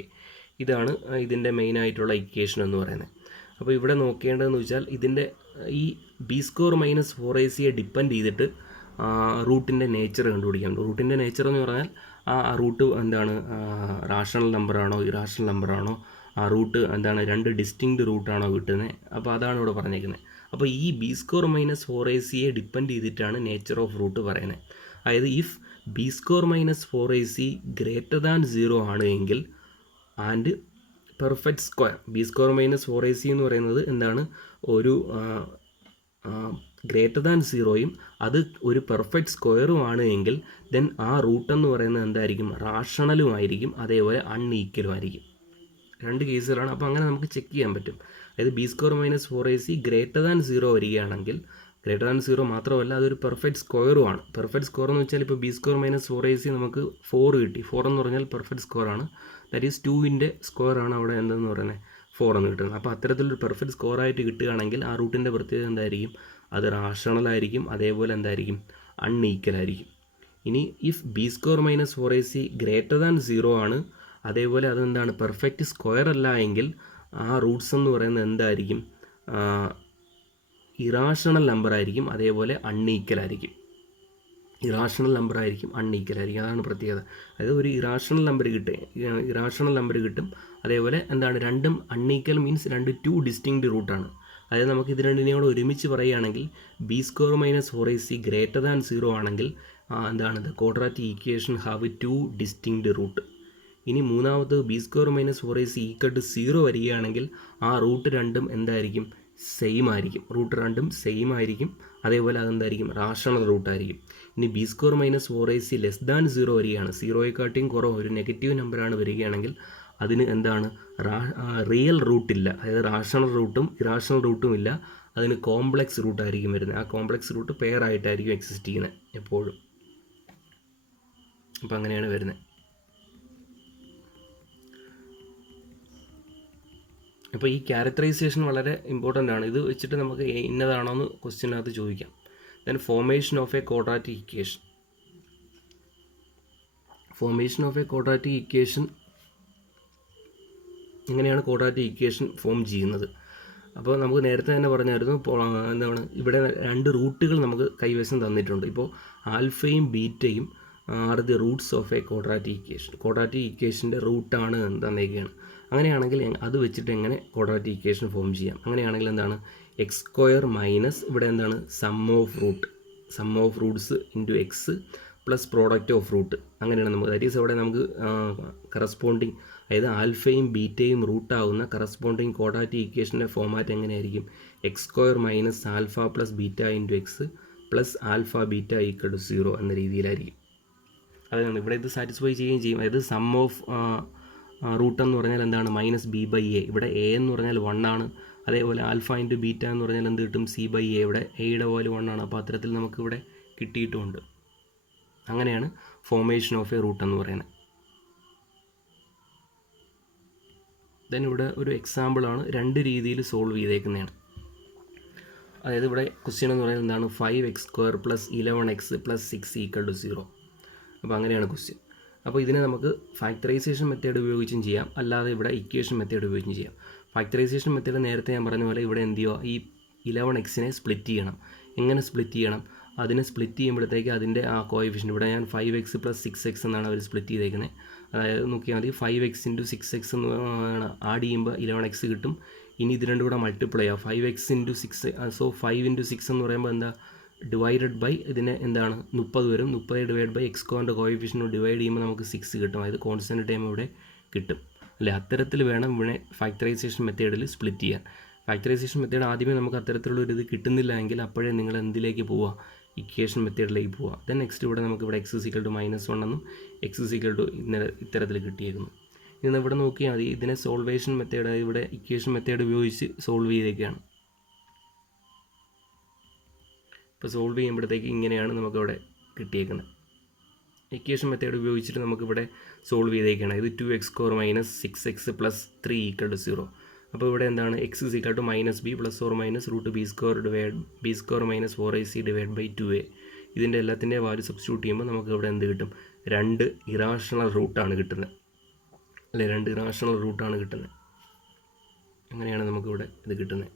ഇതാണ് ഇതിൻ്റെ മെയിനായിട്ടുള്ള ഇക്വേഷൻ എന്ന് പറയുന്നത്. അപ്പോൾ ഇവിടെ നോക്കേണ്ടതെന്ന് വെച്ചാൽ ഇതിൻ്റെ ഈ b² - 4ac ഡിപ്പെൻഡ് ചെയ്തിട്ട് റൂട്ടിൻ്റെ നേച്ചർ കണ്ടുപിടിക്കാം. റൂട്ടിൻ്റെ നേച്ചർ എന്ന് പറഞ്ഞാൽ ആ റൂട്ട് എന്താണ്, റാഷണൽ നമ്പറാണോ ഇറാഷണൽ നമ്പറാണോ, ആ റൂട്ട് എന്താണ് 2 ഡിസ്റ്റിങ്ക്റ്റ് റൂട്ടാണോ കിട്ടുന്നത്. അപ്പോൾ അതാണ് ഇവിടെ പറഞ്ഞേക്കുന്നത്. അപ്പോൾ ഈ b² - 4ac ഡിപ്പെൻഡ് ചെയ്തിട്ടാണ് നേച്ചർ ഓഫ് റൂട്ട് പറയുന്നത്. അതായത് ഇഫ് b² - 4ac > 0 ആണ് എങ്കിൽ and perfect square, b² - 4ac എന്ന് പറയുന്നത് എന്താണ്, ഒരു > 0യും അത് ഒരു പെർഫെക്റ്റ് സ്ക്വയറും ആണ് എങ്കിൽ ദെൻ ആ റൂട്ട് എന്ന് പറയുന്നത് എന്തായിരിക്കും, റാഷണലും ആയിരിക്കും, അതേപോലെ അൺഈക്വലും ആയിരിക്കും. 2 കേസുകളാണ്. അപ്പോൾ അങ്ങനെ നമുക്ക് ചെക്ക് ചെയ്യാൻ പറ്റും. അതായത് b² - 4ac > 0 വരികയാണെങ്കിൽ, > 0 മാത്രമല്ല അതൊരു പെർഫെക്റ്റ് സ്ക്വയറുമാണ്. പെർഫെക്റ്റ് സ്ക്വയർ എന്ന് വെച്ചാൽ ഇപ്പോൾ b² - 4ac നമുക്ക് 4 കിട്ടി. 4 എന്ന് പറഞ്ഞാൽ പെർഫെക്റ്റ് സ്ക്വയർ ആണ്. ദാറ്റ് ഈസ് 2ൻ്റെ സ്ക്വയർ ആണ് അവിടെ എന്തെന്ന് പറയുന്നത് 4 എന്ന് കിട്ടുന്നത്. അപ്പോൾ അത്തരത്തിലൊരു പെർഫെക്റ്റ് സ്ക്വയർ ആയിട്ട് കിട്ടുകയാണെങ്കിൽ ആ റൂട്ടിൻ്റെ പ്രത്യേകത എന്തായിരിക്കും, അത് റാഷണലായിരിക്കും, അതേപോലെ എന്തായിരിക്കും, അൺഈക്വലായിരിക്കും. ഇനി ഇഫ് b² - 4ac > 0 ആണ്, അതേപോലെ അതെന്താണ് പെർഫെക്റ്റ് സ്ക്വയർ അല്ല എങ്കിൽ ആ റൂട്ട്സ് എന്ന് പറയുന്നത് എന്തായിരിക്കും, ഇറാഷണൽ നമ്പർ ആയിരിക്കും, അതേപോലെ അൺഈക്വൽ ആയിരിക്കും. ഇറാഷണൽ നമ്പർ ആയിരിക്കും, അൺഈക്വൽ ആയിരിക്കും. അതാണ് പ്രത്യേകത. അതായത് ഒരു ഇറാഷണൽ നമ്പർ കിട്ടും, അതേപോലെ എന്താണ് രണ്ടും അൺഈക്വൽ മീൻസ് 2 ഡിസ്റ്റിങ്ക്റ്റ് റൂട്ടാണ്. അതായത് നമുക്ക് ഇത് രണ്ടിനെയോട് ഒരുമിച്ച് പറയുകയാണെങ്കിൽ b² - 4ac > 0 ആണെങ്കിൽ എന്താണ്, the quadratic equation have 2 distinct root. ഇനി മൂന്നാമത് b² - 4ac = 0 വരികയാണെങ്കിൽ ആ റൂട്ട് രണ്ടും എന്തായിരിക്കും, സെയിം ആയിരിക്കും, റൂട്ട് രണ്ടും സെയിം ആയിരിക്കും. അതേപോലെ അതെന്തായിരിക്കും, റാഷണൽ റൂട്ടായിരിക്കും. ഇനി B square minus 4ac less than 0 വരികയാണ്, സീറോയെക്കാട്ടിയും കുറവ് ഒരു നെഗറ്റീവ് നമ്പറാണ് വരികയാണെങ്കിൽ അതിന് എന്താണ്, റിയൽ റൂട്ടില്ല, അതായത് റാഷണൽ റൂട്ടും ഇറാഷണൽ റൂട്ടും ഇല്ല, അതിന് കോംപ്ലക്സ് റൂട്ടായിരിക്കും വരുന്നത്. ആ കോംപ്ലക്സ് റൂട്ട് പെയർ ആയിട്ടായിരിക്കും എക്സിസ്റ്റ് ചെയ്യുന്നത് എപ്പോഴും. അപ്പോൾ അങ്ങനെയാണ് വരുന്നത്. അപ്പോൾ ഈ ക്യാരക്ടറൈസേഷൻ വളരെ ഇമ്പോർട്ടൻ്റ് ആണ്. ഇത് വെച്ചിട്ട് നമുക്ക് ഇന്നതാണോ എന്ന് ക്വസ്റ്റ്യനകത്ത് ചോദിക്കാം. Then formation of a quadratic equation. Formation of a quadratic equation, എങ്ങനെയാണ് ക്വാഡ്രാറ്റിക് ഇക്വേഷൻ ഫോം ചെയ്യുന്നത്? അപ്പോൾ നമുക്ക് നേരത്തെ തന്നെ പറഞ്ഞായിരുന്നു, എന്താണ്, ഇവിടെ 2 റൂട്ടുകൾ നമുക്ക് കൈവശം തന്നിട്ടുണ്ട്. ഇപ്പോൾ ആൽഫയും ബീറ്റയും are the roots of a quadratic equation. Quadratic ഇക്വേഷൻ്റെ റൂട്ടാണ് തന്നേക്കുകയാണ്. അങ്ങനെയാണെങ്കിൽ അത് വെച്ചിട്ട് എങ്ങനെ ക്വാഡ്രാറ്റിക് ഇക്വേഷൻ ഫോം ചെയ്യാം? അങ്ങനെയാണെങ്കിൽ എന്താണ്, എക്സ് സ്ക്വയർ മൈനസ് ഇവിടെ എന്താണ്, sum of roots into x plus product of root. അങ്ങനെയാണ് നമുക്ക്, ദാറ്റ് ഈസ് അവിടെ നമുക്ക് കറസ്പോണ്ടിങ്, അതായത് ആൽഫയും ബീറ്റയും റൂട്ടാവുന്ന കറസ്പോണ്ടിങ് ക്വാഡ്രാറ്റിക് ഇക്വേഷൻ്റെ ഫോമാറ്റ് എങ്ങനെയായിരിക്കും, x square minus alpha plus beta into x plus alpha beta equal to 0 എന്ന രീതിയിലായിരിക്കും. അതാണ് ഇവിടെ ഇത് സാറ്റിസ്ഫൈ ചെയ്യുകയും ചെയ്യും. അതായത് സം ഓഫ് റൂട്ട് എന്ന് പറഞ്ഞാൽ എന്താണ്, മൈനസ് ബി ബൈ എ. ഇവിടെ എ എന്ന് പറഞ്ഞാൽ 1 ആണ്. അതേപോലെ ആൽഫ ഇൻറ്റു ബീറ്റ എന്ന് പറഞ്ഞാൽ എന്ത് കിട്ടും, സി ബൈ എ. ഇവിടെ എയുടെ വാല്യൂ 1 ആണ്. അപ്പോൾ അത്തരത്തിൽ നമുക്കിവിടെ കിട്ടിയിട്ടുമുണ്ട്. അങ്ങനെയാണ് ഫോർമേഷൻ ഓഫ് എ റൂട്ട് എന്ന് പറയുന്നത്. ദെൻ ഇവിടെ ഒരു എക്സാമ്പിളാണ്, 2 രീതിയിൽ സോൾവ് ചെയ്തേക്കുന്നതാണ്. അതായത് ഇവിടെ ക്വസ്റ്റ്യൻ എന്ന് പറയുന്നത് എന്താണ്, 5x² plus 11x plus 6 equal to 0. അപ്പോൾ അങ്ങനെയാണ് ക്വസ്റ്റ്യൻ. അപ്പോൾ ഇതിനെ നമുക്ക് ഫാക്ടറൈസേഷൻ മെത്തേഡ് ഉപയോഗിച്ചും ചെയ്യാം, അല്ലാതെ ഇവിടെ ഇക്വേഷൻ മെത്തേഡ് ഉപയോഗിച്ചും ചെയ്യാം. ഫാക്ടറൈസേഷൻ മെത്തേഡ് നേരത്തെ ഞാൻ പറഞ്ഞ പോലെ ഇവിടെ എന്ത് ചെയ്യുക, ഈ 11xനെ സ്പ്ലിറ്റ് ചെയ്യണം. എങ്ങനെ സ്പ്ലിറ്റ് ചെയ്യണം? അതിനെ സ്പ്ലിറ്റ് ചെയ്യുമ്പോഴത്തേക്ക് അതിൻ്റെ ആ കോഎഫിഷ്യൻ്റ്, ഇവിടെ ഞാൻ 5x പ്ലസ് 6x എന്നാണ് അവർ സ്പ്ലിറ്റ് ചെയ്തേക്കുന്നത്. അതായത് നോക്കിയാൽ മതി, 5x ഇൻറ്റു 6x എന്ന് ആഡ് ചെയ്യുമ്പോൾ 11x കിട്ടും. ഇനി ഇത് രണ്ടും കൂടെ മൾട്ടിപ്ലൈ ആവും, 5x ഇൻറ്റു 6. സോ 5 ഇൻറ്റു 6 എന്ന് പറയുമ്പോൾ എന്താ, ഡിവൈഡഡ് ബൈ ഇതിനെ എന്താണ് 30 വരും. 30 ഡിവൈഡ് ബൈ എക്സ് സ്ക്വയറിൻ്റെ കോഎഫിഷ്യൻ്റ് ഡിവൈഡ് ചെയ്യുമ്പോൾ നമുക്ക് 6 കിട്ടും. അതായത് കോൺസ്റ്റൻറ്റ് ടൈം ഇവിടെ കിട്ടും അല്ലേ. അത്തരത്തിൽ വേണം ഇവിടെ ഫാക്ടറൈസേഷൻ മെത്തേഡിൽ സ്പ്ലിറ്റ് ചെയ്യാൻ. ഫാക്ടറൈസേഷൻ മെത്തേഡ് ആദ്യമേ നമുക്ക് അത്തരത്തിലുള്ളൊരു ഇത് കിട്ടുന്നില്ല എങ്കിൽ അപ്പോഴേ നിങ്ങൾ എന്തിലേക്ക് പോവുക, ഇക്വേഷൻ മെത്തേഡിലേക്ക് പോവുക. ദെൻ നെക്സ്റ്റ് ഇവിടെ നമുക്ക് ഇവിടെ എക്സ് ഈക്വൽ ടു -1 എന്നും എക്സ് ഈക്വൽ ടു ഇത്തരത്തിൽ കിട്ടിയേക്കുന്നു. ഇന്ന് ഇവിടെ നോക്കിയാൽ മതി, ഇതിനെ സോൾവേഷൻ മെത്തേഡ്, ഇവിടെ ഇക്വേഷൻ മെത്തേഡ് ഉപയോഗിച്ച് സോൾവ് ചെയ്തേക്കാണ്. ഇപ്പോൾ സോൾവ് ചെയ്യുമ്പോഴത്തേക്ക് ഇങ്ങനെയാണ് നമുക്കവിടെ കിട്ടിയേക്കുന്നത്. ഇക്വേഷൻ മെത്തേഡ് ഉപയോഗിച്ചിട്ട് നമുക്കിവിടെ സോൾവ് ചെയ്തേക്കാണ്. ഇത് 2x² minus 6x plus 3 equal to 0. അപ്പോൾ ഇവിടെ എന്താണ്, x is equal to -b plus or minus root b square minus 4ac divide by 2a. ഇതിൻ്റെ എല്ലാത്തിൻ്റെ വാല്യൂ സബ്സ്റ്റിറ്റ്യൂട്ട് ചെയ്യുമ്പോൾ നമുക്ക് ഇവിടെ എന്ത് കിട്ടും, 2 ഇറാഷണൽ റൂട്ടാണ് കിട്ടുന്നത് അല്ലേ. 2 ഇറാഷണൽ റൂട്ടാണ് കിട്ടുന്നത്. അങ്ങനെയാണ് നമുക്കിവിടെ ഇത് കിട്ടുന്നത്.